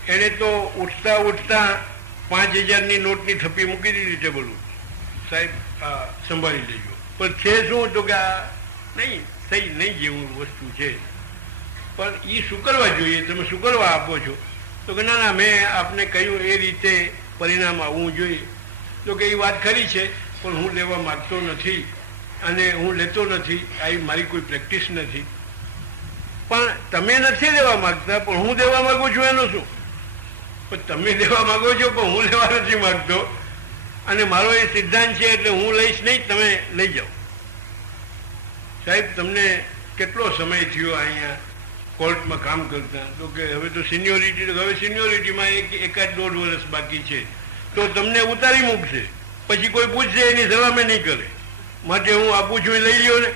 એને તો ઉઠતા 5000ની નોટની થપ્પી મૂકી દીધી ટેબલ ઉપર. સાહેબ સંભાળી લેજો. પણ છે શું? તો કે આ થઈ નહીં જેવું વસ્તુ છે. પણ એ શું કરવા જોઈએ? તમે શું કરવા આપો છો? તો કે ના મેં આપને કહ્યું એ રીતે પરિણામ આવવું જોઈએ. તો કે એ વાત ખરી છે પણ હું લેવા માગતો નથી અને હું લેતો નથી. આવી મારી કોઈ પ્રેક્ટિસ નથી. પણ તમે નથી લેવા માગતા પણ હું દેવા માગું છું એનું શું? પણ તમે લેવા માગો છો પણ હું લેવા નથી માગતો અને મારો એ સિદ્ધાંત છે એટલે હું લઈશ નહીં, તમે લઈ જાઓ. સાહેબ તમને કેટલો સમય થયો અહીંયા કોર્ટમાં કામ કરતા? તો કે હવે તો સિનિયોરિટીમાં એકાદ 1.5 વર્ષ બાકી છે. તો તમને ઉતારી મૂકશે. પછી કોઈ પૂછશે એની સલામે નહીં કરે. માટે હું આપું છું એ લઈ લ્યો ને.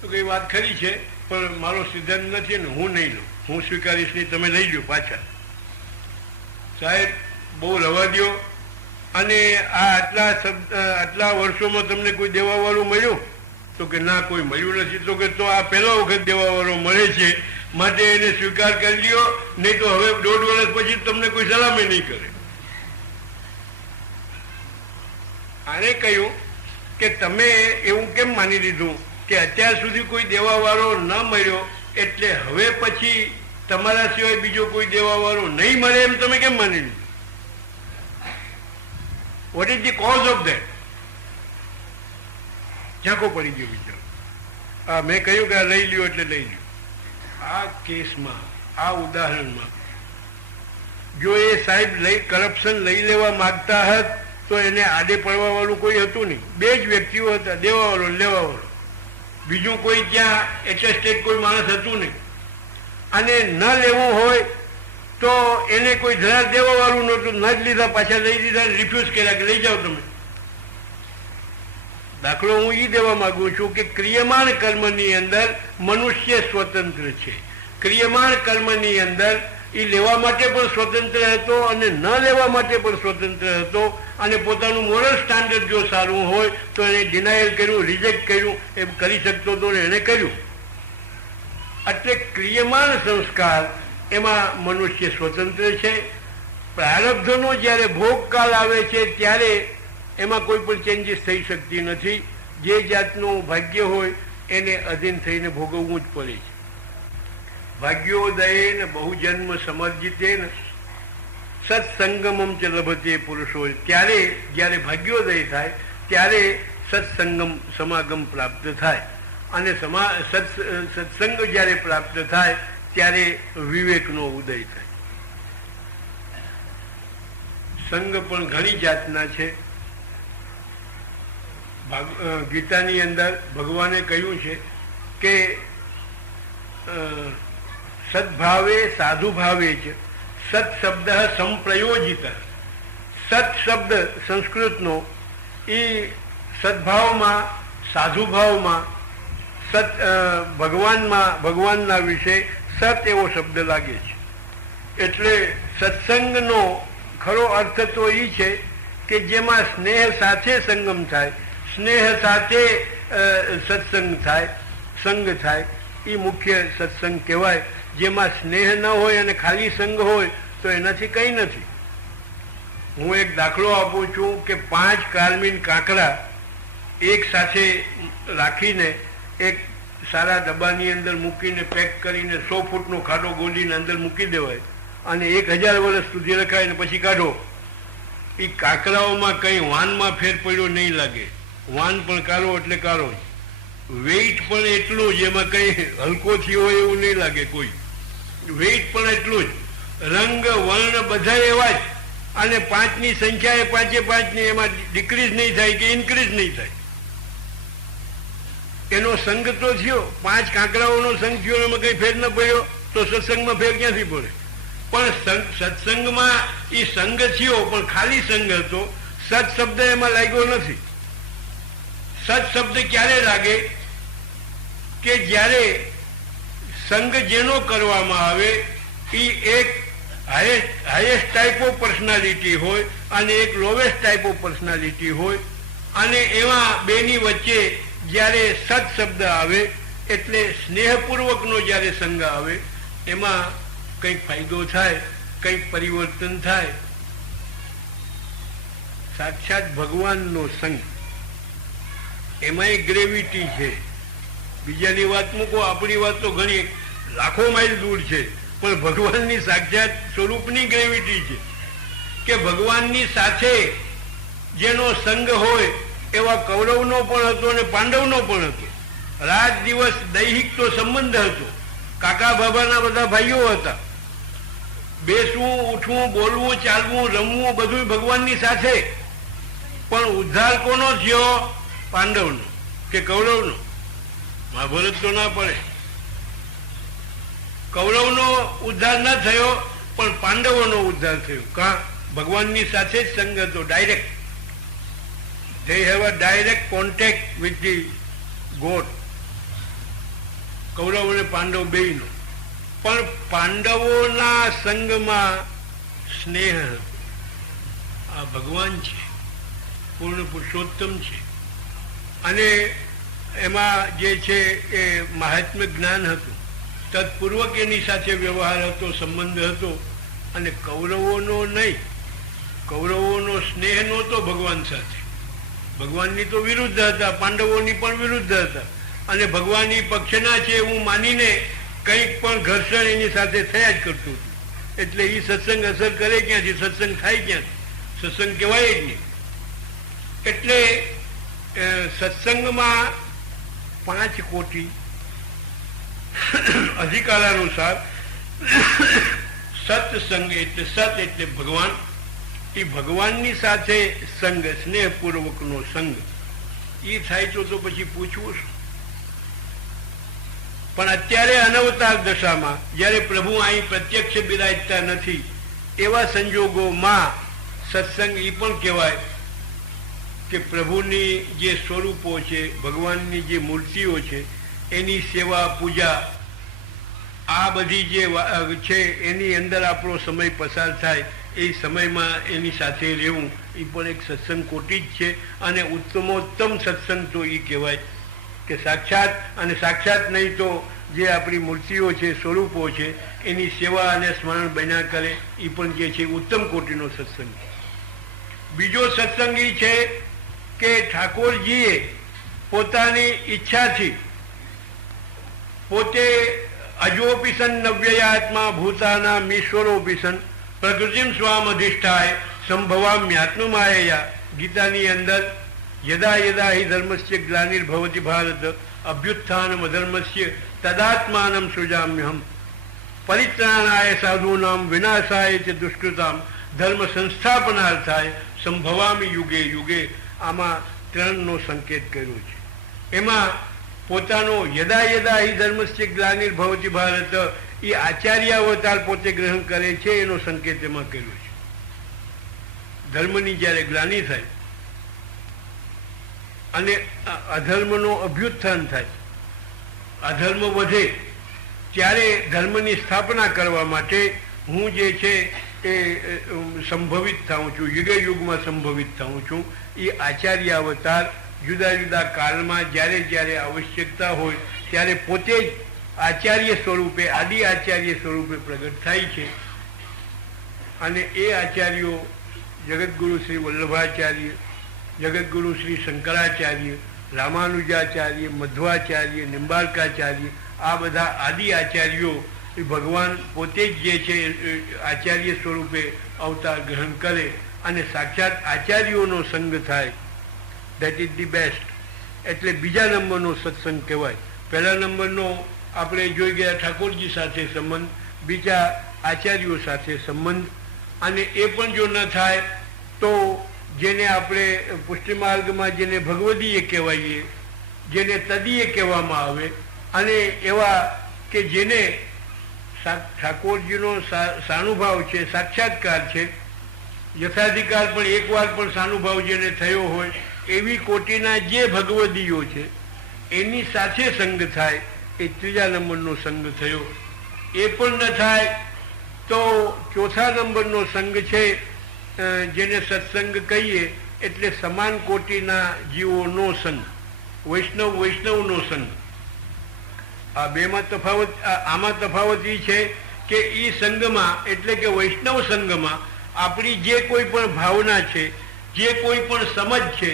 તો કઈ વાત ખરી છે પણ મારો સિદ્ધાંત નથી ને હું નહીં લઉં. હું સ્વીકારીશ નહીં, તમે લઈ લો પાછા. સાહેબ બહુ રવા દો. અને આટલા વર્ષોમાં તમને કોઈ દેવાવાળું મળ્યું? તો કે ના કોઈ મળ્યું નથી. તો કે તો આ પહેલો વખત દેવાવાળો મળે છે માટે એને સ્વીકાર કરી લ્યો, નહીં તો હવે 1.5 વર્ષ પછી તમને કોઈ સલામે નહીં કરે. આને કહ્યું કે તમે એવું કેમ માની લીધું કે અત્યાર સુધી કોઈ દેવાવાળો ન મળ્યો એટલે હવે પછી તમારા સિવાય બીજો કોઈ દેવાવાળો નહીં મળે એમ તમે કેમ માની લીધું? What is the cause of that? ઝાંકો પડી ગયો વિચાર. મેં કહ્યું કે આ લઈ લ્યો એટલે લઈ લ્યો. આ કેસમાં, આ ઉદાહરણમાં જો એ સાહેબ કરપ્શન લઈ લેવા માગતા હોત તો એને આડે પડવા વાળું કોઈ હતું નહીં. 2 જ વ્યક્તિઓ હતા, દેવાવાળો ને લેવાવાળો. બીજું કોઈ ત્યાં એટેસ્ટેડ કોઈ માણસ હતું નહીં. અને ન લેવું હોય તો એને કોઈ ધરાર દેવાવાળું નહોતું. ન જ લીધા, પાછા લઈ દીધા, રિફ્યુઝ કર્યા કે લઈ જાઓ તમે. દાખલો હું એ દેવા માંગુ છું કે ક્રિયમાણ કર્મની અંદર મનુષ્ય સ્વતંત્ર છે. ક્રિયમાણ કર્મની અંદર એ લેવા માટે પણ સ્વતંત્ર હતો અને ન લેવા માટે પણ સ્વતંત્ર હતો. અને પોતાનું મોરલ સ્ટાન્ડર્ડ જો સારું હોય તો એને ડિનાયલ કર્યું, રિજેક્ટ કર્યું, એમ કરી શકતો હતો ને એને કર્યું. એટલે ક્રિયમાણ સંસ્કાર એમાં મનુષ્ય સ્વતંત્ર છે. પ્રારબ્ધનો જ્યારે ભોગકાળ આવે છે ત્યારે એમાં કોઈ પણ ચેન્જીસ થઈ શકતી નથી. જે જાતનું ભાગ્ય હોય એને અધીન થઈને ભોગવવું જ પડે છે. ભાગ્યોદયે ને બહુજન્મ સમર્જિતે ને સત્સંગમમ ચ લભતે પુરુષો, ત્યારે જ્યારે ભાગ્યોદય થાય ત્યારે સત્સંગમ સમાગમ પ્રાપ્ત થાય, અને સત્સંગ જ્યારે પ્રાપ્ત થાય ત્યારે વિવેકનો ઉદય થાય. સંગ પણ ઘણી જાતના છે. ગીતાની અંદર ભગવાને કહ્યું છે કે સદભાવે સાધુ ભાવે છે સત શબ્દ સંપ્રયોજિત. સત શબ્દ સંસ્કૃતનો એ સદભાવમાં, સાધુભાવમાં, ભગવાનના વિશે સત એવો શબ્દ લાગે છે. એટલે સત્સંગનો ખરો અર્થ તો એ છે કે જેમાં સ્નેહ સાથે સંગમ થાય, સ્નેહ સાથે સત્સંગ થાય, સંગ થાય, એ મુખ્ય સત્સંગ કહેવાય. જેમાં સ્નેહ ન હોય અને ખાલી સંગ હોય તો એનાથી કંઈ નથી. હું એક દાખલો આપું છું કે 5 કાર્મીન કાંકરા એક સાથે રાખીને એક સારા ડબ્બાની અંદર મૂકીને પેક કરીને 100 ફૂટનો ખાડો ગોંદીને અંદર મૂકી દેવાય અને 1000 વર્ષ સુધી રખાય ને પછી કાઢો. એ કાંકરાઓમાં કંઈ વાનમાં ફેર પડ્યો નહીં લાગે. વાન પણ કાળો એટલે કાળો જ, વેઇટ પણ એટલું જ, એમાં કંઈ હલકો થયો હોય એવું નહીં લાગે કોઈ. વેઇટ પણ એટલું જ, રંગ વર્ણ બધા એવા જ, અને 5ની સંખ્યા એ 5ની, એમાં ડિક્રીઝ નહીં થાય કે ઇન્ક્રીઝ નહીં થાય. એનો સંગ તો થયો, 5 કાંકરાઓનો સંગ થયો, એમાં કંઈ ફેર ન પડ્યો તો સત્સંગમાં ફેર ક્યાંથી પડે? પણ સત્સંગમાં એ સંગ થયો પણ ખાલી સંગ હતો, સત શબ્દ એમાં લાગ્યો નથી. સત શબ્દ ક્યારે લાગે કે જ્યારે સંગ જેનો કરવામાં આવે એ એક હાઈએસ્ટ ટાઈપ ઓફ પર્સનાલિટી હોય અને એક લોવેસ્ટ ટાઈપ ઓફ પર્સનાલિટી હોય, અને એમાં બેની વચ્ચે જ્યારે સત શબ્દ આવે એટલે સ્નેહપૂર્વકનો જ્યારે સંગ આવે એમાં કંઈક ફાયદો થાય, કંઈક પરિવર્તન થાય. સાક્ષાત ભગવાનનો સંગ, એમાંય ગ્રેવિટી છે. બીજાની વાત મૂકો, આપણી વાત તો ઘણી લાખો માઇલ દૂર છે, પણ ભગવાનની સાક્ષાત સ્વરૂપની ગ્રેવિટી છે કે ભગવાનની સાથે જેનો સંગ હોય એવા કૌરવનો પણ હતો અને પાંડવનો પણ હતો. રાત દિવસ દૈહિક તો સંબંધ હતો. કાકા બાબાના બધા ભાઈઓ હતા. બેસવું, ઉઠવું, બોલવું, ચાલવું, રમવું બધું ભગવાનની સાથે. પણ ઉદ્ધાર કોનો થયો? પાંડવનો કે કૌરવનો? મહાભારત તો ના પડે. કૌરવનો ઉદ્ધાર ના થયો પણ પાંડવોનો ઉદ્ધાર થયો. કા? ભગવાનની સાથે જ સંગ હતો, direct. they have a direct contact with the God. કૌરવ અને પાંડવ બેયનો. પણ પાંડવોના સંગમાં સ્નેહ હતો. આ ભગવાન છે, પૂર્ણ પુરુષોત્તમ છે, અને એમાં જે છે એ મહાત્મ્ય જ્ઞાન હતું. તત્પૂર્વક એની સાથે વ્યવહાર હતો, સંબંધ હતો. અને કૌરવોનો નહીં, કૌરવોનો સ્નેહ નહોતો ભગવાન સાથે. ભગવાનની તો વિરુદ્ધ હતા, પાંડવોની પણ વિરુદ્ધ હતા, અને ભગવાન એ પક્ષના છે એવું માનીને કંઈક પણ ઘર્ષણ એની સાથે થયા જ કરતું હતું. એટલે એ સત્સંગ અસર કરે ક્યાંથી? સત્સંગ થાય ક્યાંથી? સત્સંગ કહેવાય જ નહીં. એટલે સત્સંગમાં 5 કોટી અધિકારાનુસાર સત્સંગ એટલે સત એટલે ભગવાન. એ ભગવાનની સાથે સંગ, સ્નેહપૂર્વકનો સંગ એ થાય તો પછી પૂછવું શું? પણ અત્યારે અનવતાર દશામાં જ્યારે પ્રભુ અહીં પ્રત્યક્ષ બિરાજતા નથી એવા સંજોગોમાં સત્સંગ એ પણ કહેવાય કે પ્રભુની જે સ્વરૂપો છે, ભગવાનની જે મૂર્તિઓ છે, એની સેવા, પૂજા, આ બધી જે છે એની અંદર આપણો સમય પસાર થાય. એ સમયમાં એની સાથે રહેવું એ પણ એક સત્સંગ કોટી જ છે. અને ઉત્તમોત્તમ સત્સંગ તો એ કહેવાય કે સાક્ષાત, અને સાક્ષાત નહીં તો જે આપણી મૂર્તિઓ છે, સ્વરૂપો છે, એની સેવા અને સ્મરણ બન્યા કરે એ પણ જે છે ઉત્તમ કોટીનો સત્સંગ. બીજો સત્સંગ એ છે કે ઠાકોરજીએ પોતાની ઈચ્છાથી પોતે અજોપિસન નવ્યયાત્મા ભૂતાના ઈશ્વરોપિસન પ્રકૃતિમ સ્વામ અધિષ્ઠાય સંભવામ્યાત્મમાયયા. ગીતાની અંદર યદા યદા હિ ધર્મસ્ય ગ્લાનિર્ભવતિ ભારત અભ્યુત્થાનમ અધર્મસ્ય તદાત્માનમ સૃજામ્યહમ પરિત્રાણાય સાધૂનામ વિનાશાય ચ દુષ્કૃતામ ધર્મ સંસ્થાપનાર્થાય સંભવામી યુગે યુગે. આમાં 3નો સંકેત કર્યો છે. એમાં પોતાનો યદા યદા હિ ધર્મસ્ય ગ્લાનિર્ભવતિ ભારત એ આચાર્ય અવતાર પોતે ગ્રહણ કરે છે એનો સંકેત એમાં કર્યો છે. ધર્મની જ્યારે ગ્લાનિ થાય અને અધર્મનો અભ્યુત્થાન થાય, અધર્મ વધે, ત્યારે ધર્મની સ્થાપના કરવા માટે હું જે છે એ સંભવિત થાઉં છું, યુગે યુગમાં સંભવિત થાઉં છું. એ આચાર્ય અવતાર જુદા જુદા કાળમાં જ્યારે જ્યારે આવશ્યકતા હોય ત્યારે પોતે જ આચાર્ય સ્વરૂપે, આદિ આચાર્ય સ્વરૂપે પ્રગટ થાય છે. અને એ આચાર્યો જગતગુરુ શ્રી વલ્લભાચાર્ય, જગતગુરુ શ્રી શંકરાચાર્ય, રામાનુજાચાર્ય, મધ્વાચાર્ય, નિંબાર્કાચાર્ય, આ બધા આદિ આચાર્યો એ ભગવાન પોતે જ જે છે આચાર્ય સ્વરૂપે અવતાર ગ્રહણ કરે અને સાક્ષાત આચાર્યોનો સંગ થાય. That is the best. એટલે બીજા નંબરનો સત્સંગ કહેવાય. પહેલા નંબરનો આપણે જોઈ ગયા ઠાકોરજી સાથે સંબંધ, બીજા આચાર્યો સાથે સંબંધ. અને એ પણ જો ન થાય તો જેને આપણે પુષ્ટિ માર્ગમાં જેને ભગવદીય કહેવાઈએ, જેને તદીય કહેવામાં આવે, અને એવા કે જેને ઠાકોરજીનો સાનુભાવ છે, સાક્ષાત્કાર છે, યથાધિકાર પણ એકવાર પણ સાનુભાવ જેને થયો હોય એવી કોટીના જે ભગવદીયો છે એની સાથે સંગ થાય એ 3જા નંબરનો સંગ થયો. એ પણ ન થાય તો 4થા નંબરનો સંગ છે જેને સત્સંગ કહીએ, એટલે સમાન કોટીના જીવોનો સંગ, વૈષ્ણવનો સંગ. આ બેમાં તફાવત, આમાં તફાવત એ છે કે એ સંઘમાં એટલે કે વૈષ્ણવ સંઘમાં આપણી જે કોઈ પણ ભાવના છે, જે કોઈ પણ સમજ છે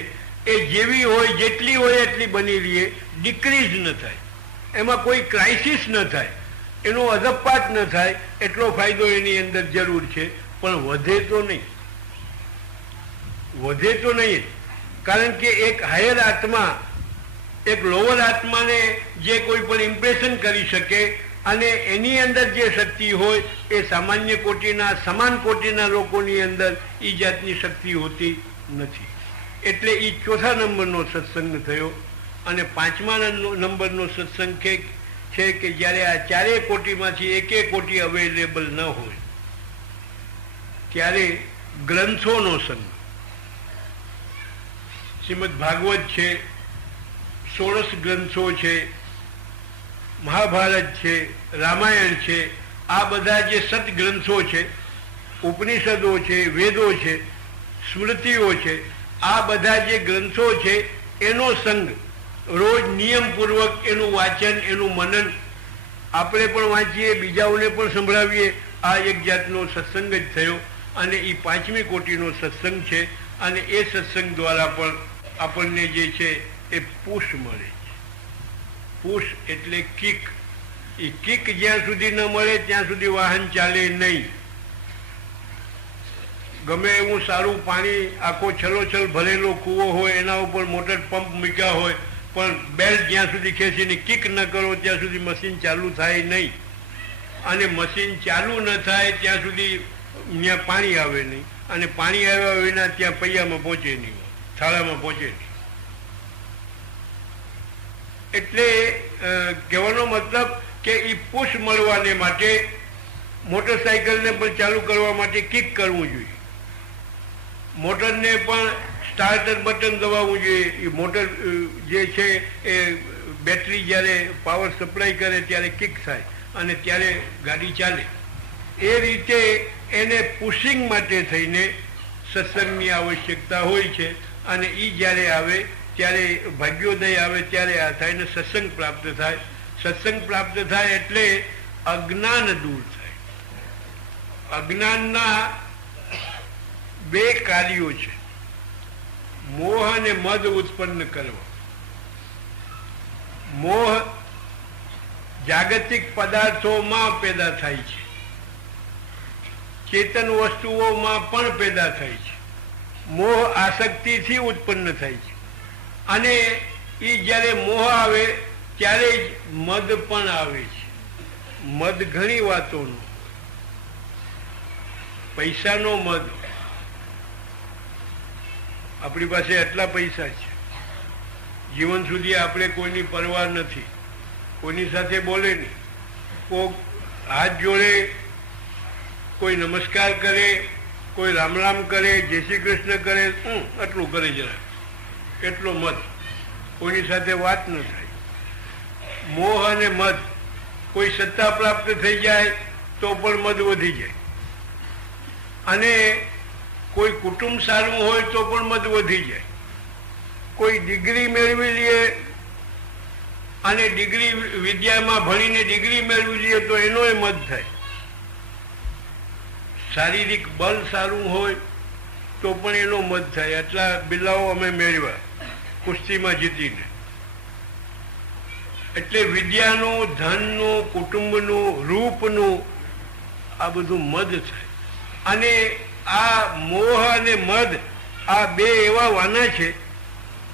એ જેવી હોય, જેટલી હોય એટલી બની રહીએ, ડિક્રીઝ ન થાય, એમાં કોઈ ક્રાઇસિસ ન થાય, એનો અધપાત ન થાય, એટલો ફાયદો એની અંદર જરૂર છે. પણ વધે તો નહીં, વધે તો નહીં. કારણ કે એક હાયર આત્મા એક લોઅર આત્માને જે કોઈ પણ ઇમ્પ્રેશન કરી શકે અને એની અંદર જે શક્તિ હોય એ સામાન્ય કોટીના, સમાન કોટીના લોકોની અંદર એ જાતની શક્તિ હોતી નથી. એટલે એ 4થા નંબરનો સત્સંગ થયો. અને 5મા નંબરનો સત્સંગ છે કે જ્યારે આ 4 કોટીમાંથી એકે કોટી અવેલેબલ ન હોય ત્યારે ગ્રંથોનો સંગ. શ્રીમદ ભાગવત છે, 16 ગ્રંથો છે, મહાભારત છે, રામાયણ છે, આ બધા જે સદગ્રંથો છે, ઉપનિષદો છે, વેદો છે, સ્મૃતિઓ છે, આ બધા જે ગ્રંથો છે એનો સંગ, રોજ નિયમપૂર્વક એનું વાંચન, એનું મનન આપણે પણ વાંચીએ, બીજાઓને પણ સંભળાવીએ. આ એક જાતનો સત્સંગ જ થયો. અને એ 5મી કોટીનો સત્સંગ છે. અને એ સત્સંગ દ્વારા પણ આપણને જે છે એ પુશ મળે છે. પુશ એટલે કિક. એ કિક જ્યાં સુધી ન મળે ત્યાં સુધી વાહન ચાલે નહીં. ગમે એવું સારું પાણી, આખો છલોછલ ભરેલો કૂવો હોય, એના ઉપર મોટર પંપ મૂક્યા હોય, પણ બેલ્ટ જ્યાં સુધી ખેંચીને કિક ન કરો ત્યાં સુધી મશીન ચાલુ થાય નહીં. અને મશીન ચાલુ ન થાય ત્યાં સુધી ત્યાં પાણી આવે નહીં. અને પાણી આવ્યા વિના ત્યાં પૈયામાં પહોંચે નહીં, થાળામાં પહોંચે નહીં. એટલે કહેવાનો મતલબ કે એ પુશ મળવાને માટે મોટરસાઇકલને પણ ચાલુ કરવા માટે કિક કરવું જોઈએ, મોટરને પણ સ્ટાર્ટર બટન દબાવવું જોઈએ. એ મોટર જે છે એ બેટરી જ્યારે પાવર સપ્લાય કરે ત્યારે કિક થાય અને ત્યારે ગાડી ચાલે. એ રીતે એને પુશિંગ માટે થઈને સત્સંગની આવશ્યકતા હોય છે. અને એ જ્યારે આવે ત્યારે ભાગ્યોદય આવે ત્યારે આ થાય ને સત્સંગ પ્રાપ્ત થાય. સત્સંગ પ્રાપ્ત થાય એટલે અજ્ઞાન દૂર થાય. અજ્ઞાનના 2 કાર્યો છે, મોહ અને મદ ઉત્પન્ન કરવા. મોહ જાગતિક પદાર્થોમાં પેદા થાય છે, ચેતન વસ્તુઓમાં પણ પેદા થાય છે. મોહ આસક્તિથી ઉત્પન્ન થાય છે. અને એ જ્યારે મોહ આવે ત્યારે જ મદ પણ આવે છે. મદ ઘણી વાતોનો, પૈસાનો મદ. આપણી પાસે એટલા પૈસા છે, જીવન સુધી આપણે કોઈની પરવા નથી, કોઈની સાથે બોલે નહીં, કોઈ હાથ જોડે, કોઈ નમસ્કાર કરે, કોઈ રામ રામ કરે, જય શ્રી કૃષ્ણ કરે, આટલું કરે જરા, એટલો મદ. કોઈની સાથે વાત ન થાય. મોહ અને મદ. કોઈ સત્તા પ્રાપ્ત થઈ જાય તો પણ મદ વધી જાય, અને કોઈ કુટુંબ સારું હોય તો પણ મદ વધી જાય. કોઈ ડિગ્રી મેળવી લે અને ડિગ્રી વિદ્યામાં ભણીને ડિગ્રી મેળવી લે તો એનોય મદ થાય. શારીરિક બળ સારું હોય તો પણ એનો મદ થાય. એટલા બિલ્લાઓ અમે મેળવ્યા કુસ્તીમાં જીતીને. એટલે વિદ્યાનું, ધનનું, કુટુંબનું, રૂપનું આ બધું મદ થાય. અને આ મોહ અને મદ આ બે એવા વાના છે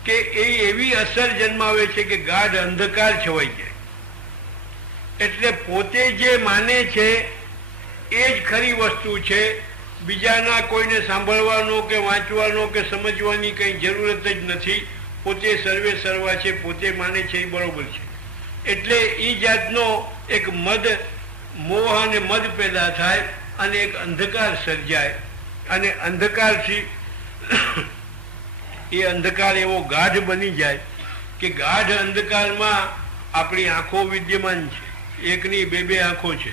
કે એ એવી અસર જન્માવે છે કે ગાઢ અંધકાર છવાઈ જાય. એટલે પોતે જે માને છે એ જ ખરી વસ્તુ છે. બીજાના કોઈને સાંભળવાનો કે વાંચવાનો કે સમજવાની કંઈ જરૂરત જ નથી. પોતે સર્વે સર્વા છે, પોતે માને છે એ બરોબર છે. એટલે એ જાતનો એક મદ, મોહ અને મદ પેદા થાય અને એક અંધકાર સર્જાય. અને અંધકારથી એ અંધકાર એવો ગાઢ બની જાય કે ગાઢ અંધકારમાં આપણી આંખો વિદ્યમાન છે. એકની બે બે આંખો છે.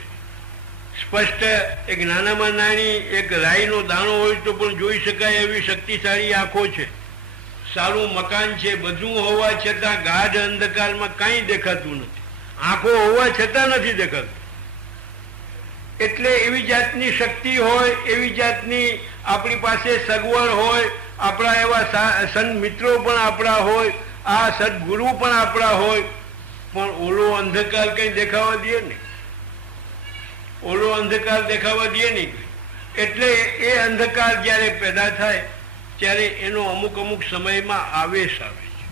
સ્પષ્ટ એક નાનામાં નાની એક રાઈનો દાણો હોય તો પણ જોઈ શકાય એવી શક્તિશાળી આંખો છે. સારું મકાન છે, બધું હોવા છતાં ગાઢ અંધકારમાં કાંઈ દેખાતું નથી. આંખો હોવા છતાં નથી દેખાતું. એટલે એવી જાતની શક્તિ હોય, એવી જાતની આપણી પાસે સગવડ હોય, આપણા એવા સંત મિત્રો પણ આપણા હોય, આ સદગુરુ પણ આપણા હોય, પણ ઓલો અંધકાર કઈ દેખાવા દે નહીં. ઓલો અંધકાર દેખાવા દે નહીં. એટલે એ અંધકાર જ્યારે પેદા થાય ત્યારે એનો અમુક અમુક સમયમાં આવેશ આવે છે.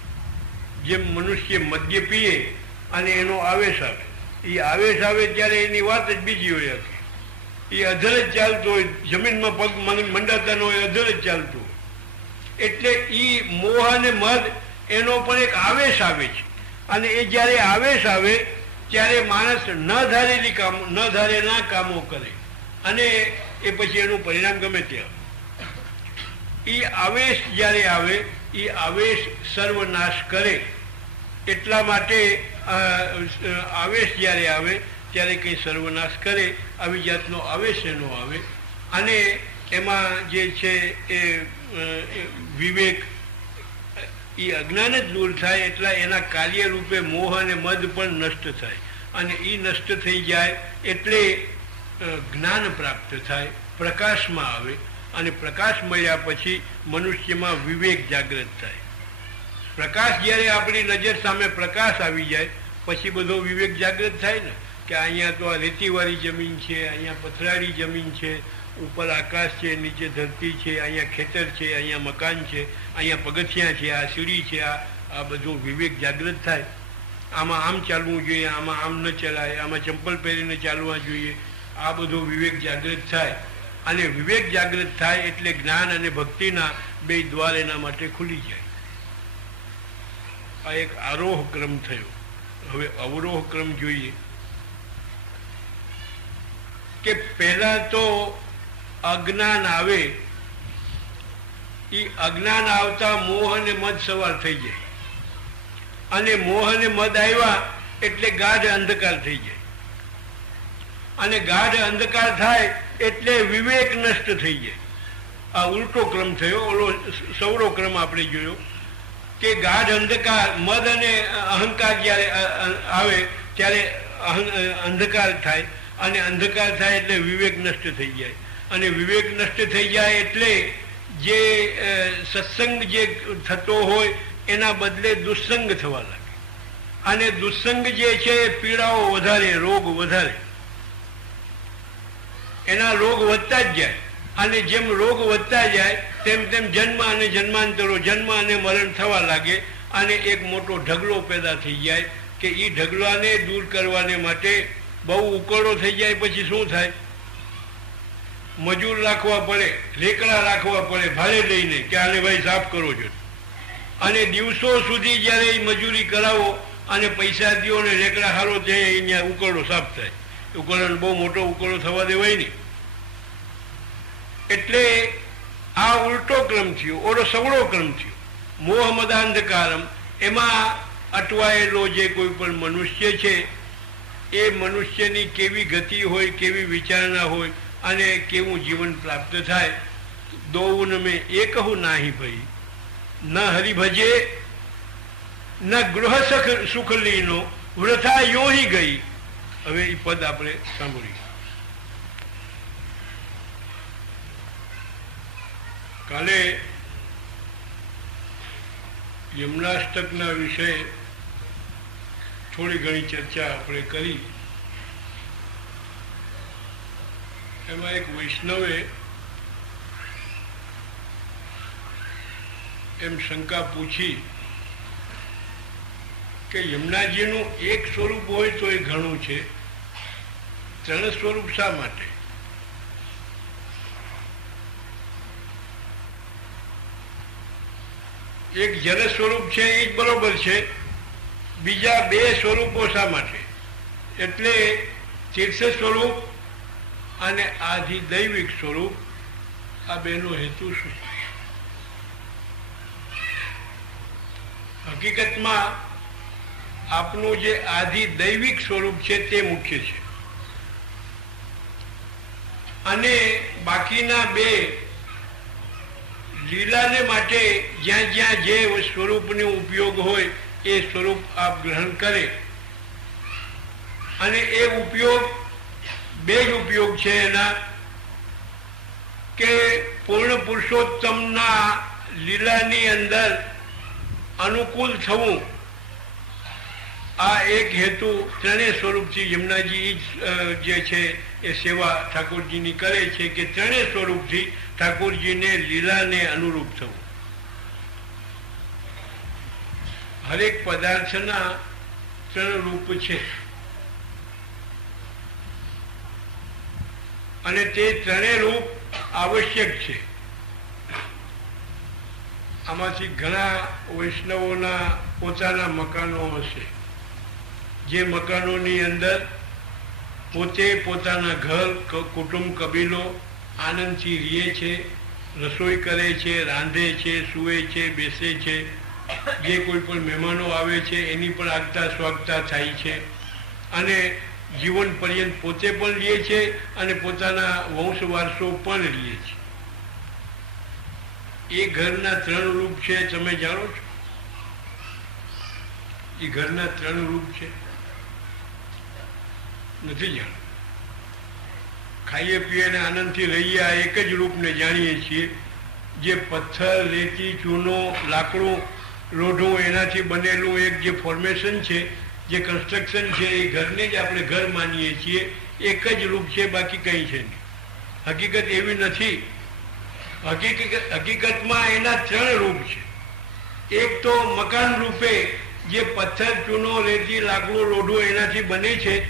જેમ મનુષ્ય મદ્ય પીએ અને એનો આવેશ આવે, એ આવેશ આવે ત્યારે એની વાત જ બીજી હોય. એ અધર જ ચાલતો હોય, જમીનમાં પગ મંડાતા ન હોય, અધર જ ચાલતું હોય. એટલે એ મોહ અને મદ એનો પણ એક આવેશ આવે છે. અને એ જ્યારે આવેશ આવે ત્યારે માણસ ન ધારેલી કામો, ન ધારેલા કામો કરે અને એ પછી એનું પરિણામ ગમે તે આવે. એ આવેશ જ્યારે આવે, એ આવેશ સર્વનાશ કરે. એટલા માટે આવેશ જ્યારે આવે ત્યારે કંઈ સર્વનાશ કરે, આવી જાતનો આવેશ એનો આવે. અને એમાં જે છે એ વિવેક, એ અજ્ઞાન જ દૂર થાય. એટલા એના કાર્ય રૂપે મોહ અને મદ પણ નષ્ટ થાય. અને એ નષ્ટ થઈ જાય એટલે જ્ઞાન પ્રાપ્ત થાય, પ્રકાશમાં આવે. અને પ્રકાશ મળ્યા પછી મનુષ્યમાં વિવેક જાગૃત થાય. પ્રકાશ જ્યારે આપણી નજર સામે પ્રકાશ આવી જાય પછી બધો વિવેક જાગૃત થાય ને, કે અહીંયા તો આ રેતીવાળી જમીન છે, અહીંયા પથરાળી જમીન છે, ઉપર આકાશ છે, નીચે ધરતી છે, અહીંયા ખેતર છે, અહીંયા મકાન છે, અહીંયા પગથિયાં છે, આ સીડી છે. આ બધું વિવેક જાગૃત થાય. આમાં આમ ચાલવું જોઈએ, આમાં આમ ન ચલાય, આમાં ચંપલ પહેરીને ચાલવા જોઈએ. આ બધો વિવેક જાગૃત થાય. અને વિવેક જાગૃત થાય એટલે જ્ઞાન અને ભક્તિના બે દ્વાર એના માટે ખુલી જાય. આ એક આરોહ ક્રમ થયો. હવે અવરોહ ક્રમ જોઈએ કે પહેલા તો અજ્ઞાન આવે. એ અજ્ઞાન આવતા મોહ અને મદ સવાર થઈ જાય. અને મોહ અને મદ આવ્યા એટલે ગાઢ અંધકાર થઈ જાય. અને ગાઢ અંધકાર થાય એટલે વિવેક નષ્ટ થઈ જાય. આ ઉલટો ક્રમ થયો. ઓલો સૌરો ક્રમ આપણે જોયો કે ગાઢ અંધકાર, મદ અને અહંકાર જ્યારે આવે ત્યારે અંધકાર થાય. અને અંધકાર થાય એટલે વિવેક નષ્ટ થઈ જાય. અને વિવેક નષ્ટ થઈ જાય એટલે જે સત્સંગ જે થતો હોય એના બદલે દુસ્સંગ થવા લાગે. અને દુસ્સંગ જે છે એ પીડાઓ વધારે, રોગ વધારે. એના રોગ વધતા જ જાય, અને જેમ રોગ વધતા જાય તેમ તેમ જન્મ અને જન્માંતરો, જન્મ અને મરણ થવા લાગે, અને એક મોટો ઢગલો પેદા થઈ જાય કે એ ઢગલાને દૂર કરવાને માટે બહુ ઉકળો થઈ જાય. પછી શું થાય? મજૂર રાખવા પડે, રેકડા રાખવા પડે ભાડે લઈને કે આને ભાઈ સાફ કરો છો, અને દિવસો સુધી જ્યારે એ મજૂરી કરાવો અને પૈસા દો ને રેકડા હારો જાય અહીંયા ઉકળો સાફ થાય. ઉકળોને બહુ મોટો ઉકળો થવા દેવાય નહીં. એટલે આ ઉલટો ક્રમ થયો, ઓલો સવળો ક્રમ થયો. મોહ મદાંધકારમ, એમાં અટવાયેલો જે કોઈ પણ મનુષ્ય છે એ મનુષ્યની કેવી ગતિ હોય, કેવી વિચારણા હોય અને કેવું જીવન પ્રાપ્ત થાય. દોઉન મેં એકહુ નાહી ભઈ, ન હરિભજે ન ગૃહ સુખ લીનો, વૃથા યોહી ગઈ. હવે એ પદ આપણે સાંભળીએ. કાલે યમનાષ્ટકના વિશે થોડી ઘણી ચર્ચા આપણે કરી. એમાં એક વૈષ્ણવે એમ શંકા પૂછી કે યમુનાજીનું એક સ્વરૂપ હોય તો એ ઘણું છે, ત્રણ સ્વરૂપ શા માટે? એક જલ સ્વરૂપ છે એ જ બરોબર છે, બીજા બે સ્વરૂપો શા માટે? એટલે તીર્થ સ્વરૂપ અને આધિદૈવિક સ્વરૂપ, આ બેનો હેતુ શું? હકીકતમાં આપનું જે આધિદૈવિક સ્વરૂપ છે તે મુખ્ય છે, અને બાકીના બે લીલાને માટે જ્યાં જ્યાં જે સ્વરૂપનો ઉપયોગ હોય એ સ્વરૂપ આપ ગ્રહણ કરે. અને એ ઉપયોગ બે જ ઉપયોગ છે એના, કે પૂર્ણ પુરુષોત્તમના લીલાની અંદર અનુકૂળ થવું, આ એક હેતુ ત્રણેય સ્વરૂપથી યમુનાજી જે છે એ સેવા ઠાકોરજીની કરે છે કે ત્રણેય સ્વરૂપથી ઠાકોરજીને લીલાને અનુરૂપ થવું. હરેક પદાર્થના ત્રણ રૂપ છે, અને તે ત્રણેય રૂપ આવશ્યક છે. આમાંથી ઘણા વૈષ્ણવોના પોતાના મકાનો હશે, જે મકાનોની અંદર પોતે પોતાના ઘર, કુટુંબ, કબીલો આનંદથી રહે છે, રસોઈ કરે છે, રાંધે છે, સૂવે છે, બેસે છે, જે કોઈ પણ મહેમાનો આવે છે એની પણ આગતા સ્વાગતા થાય છે, અને જીવન પર્યંત પોતે પણ રહે છે અને પોતાના વંશ વારસો પણ રહે છે. એ ઘરના ત્રણ રૂપ છે, તમે જાણો છો? એ ઘરના ત્રણ રૂપ છે, નથી જાણો? ખાઈએ પીએ ને આનંદથી રહીએ આ એક જ રૂપને જાણીએ છીએ, જે પથ્થર, રેતી, ચૂનો, લાકડું, લોઢું એનાથી બનેલું એક જે ફોર્મેશન છે, જે કન્સ્ટ્રક્શન છે, એ ઘરને જ આપણે ઘર માનીએ છીએ. એક જ રૂપ છે, બાકી કંઈ છે નહીં. હકીકત એવી નથી. હકીકતમાં એના ત્રણ રૂપ છે. એક તો મકાન રૂપે જે પથ્થર, ચૂનો, રેતી, લાકડું, લોઢું એનાથી બને છે,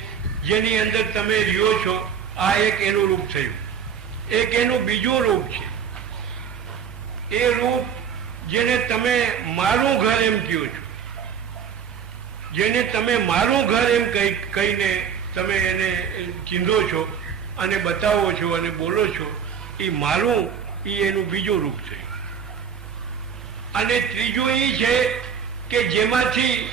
જેની અંદર તમે રહ્યો છો, આ એક એનું રૂપ થયું. એક એનું બીજું રૂપ છે, એ રૂપ જેને તમે મારું ઘર એમ કહો છો, જેને તમે મારું ઘર એમ કહીને તમે એને ચીંધો છો અને બતાવો છો અને બોલો છો, એ મારું, એ એનું બીજું રૂપ થયું. અને ત્રીજું એ છે કે જેમાંથી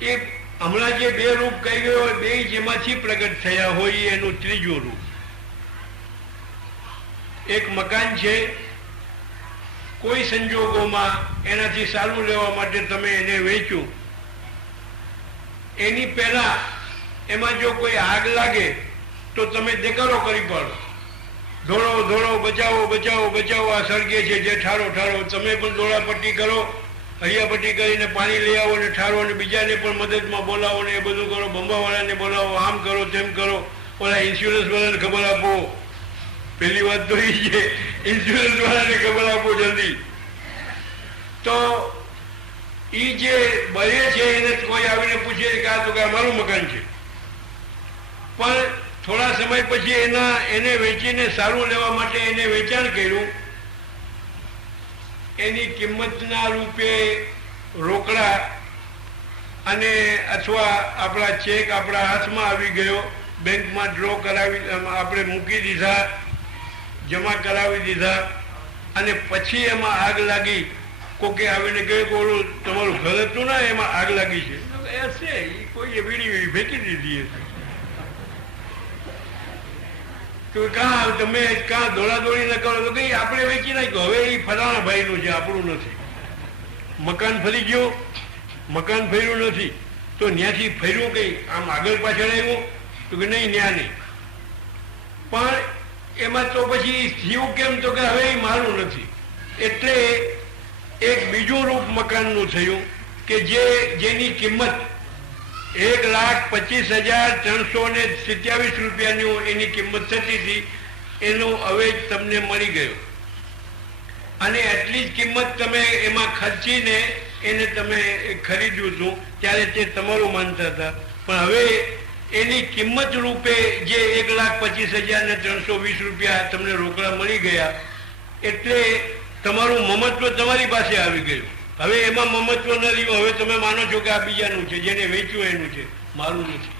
એ હમણાં જે બે રૂપ કહી ગયો હોય, બે જેમાંથી પ્રગટ થયા હોય, એનું ત્રીજું રૂપ. એક મકાન છે, કોઈ સંજોગોમાં એનાથી સારું લેવા માટે તમે એને વેચ્યું, એની પહેલા એમાં જો કોઈ આગ લાગે તો તમે દેકારો કરી પાડો, દોડો દોડો, બચાવો બચાવો બચાવો, આ સળગે છે, જે ઠારો ઠારો. તમે પણ દોડાપટ્ટી કરો, હરિયાપટ્ટી કરીને પાણી લઈ આવો ને ઠારો, અને બીજાને પણ મદદમાં બોલાવો ને એ બધું કરો, બંબાવાળાને બોલાવો, આમ કરો તેમ કરો, ઓલા ઇન્સ્યોરન્સ વાળાને ખબર આપો, પેલી વાત તો એ છે ઇન્સ્યોરન્સ વાળાને ખબર આપો જલ્દી. તો એ જે બળે છે એને કોઈ આવીને પૂછે કે આ તો કે અમારું મકાન છે, પણ થોડા સમય પછી એને વેચીને સારું લેવા માટે એને વેચાણ કર્યું. એની કિંમતના રૂપે રોકડા અને અથવા આપણા ચેક આપણા હાથમાં આવી ગયો, બેંકમાં ડ્રો કરાવી આપણે મૂકી દીધા, જમા કરાવી દીધા, અને પછી એમાં આગ લાગી. કોકે આવીને કહ્યું કે ઓલું તમારું ઘર હતું ને એમાં આગ લાગી છે. એ કોઈએ વીડી ફેંકી દીધી હશે. તો તમે કાં દોડાદોડી ન કરો તો કઈ આપણે વેચી નાખ્યું, હવે એ ફલાણા ભાઈનું છે, આપણું નથી. મકાન ફરી ગયો, મકાન ફર્યું નથી તો ત્યાંથી ફર્યું કઈ આમ આગળ પાછળ આવ્યું તો કે નહીં, ન્યા નહીં. પણ એમાં તો પછી થયું કેમ તો કે હવે એ મારું નથી. એટલે એક બીજું રૂપ મકાનનું થયું કે જેની કિંમત 1,25,327 રૂપિયાની એની કિંમત થતી હતી, એનું હવે તમને મળી ગયું. અને એટલી જ કિંમત તમે એમાં ખર્ચીને એને તમે ખરીદ્યું હતું ત્યારે તે તમારું માનતા હતા. પણ હવે એની કિંમત રૂપે જે 1,25,320 રૂપિયા તમને રોકડા મળી ગયા, એટલે તમારું મમત્વ તમારી પાસે આવી ગયું. હવે એમાં મમત્વ ન રહ્યું. હવે તમે માનો છો કે આ બીજાનું છે, જેને વેચ્યું એનું છે, મારું નથી.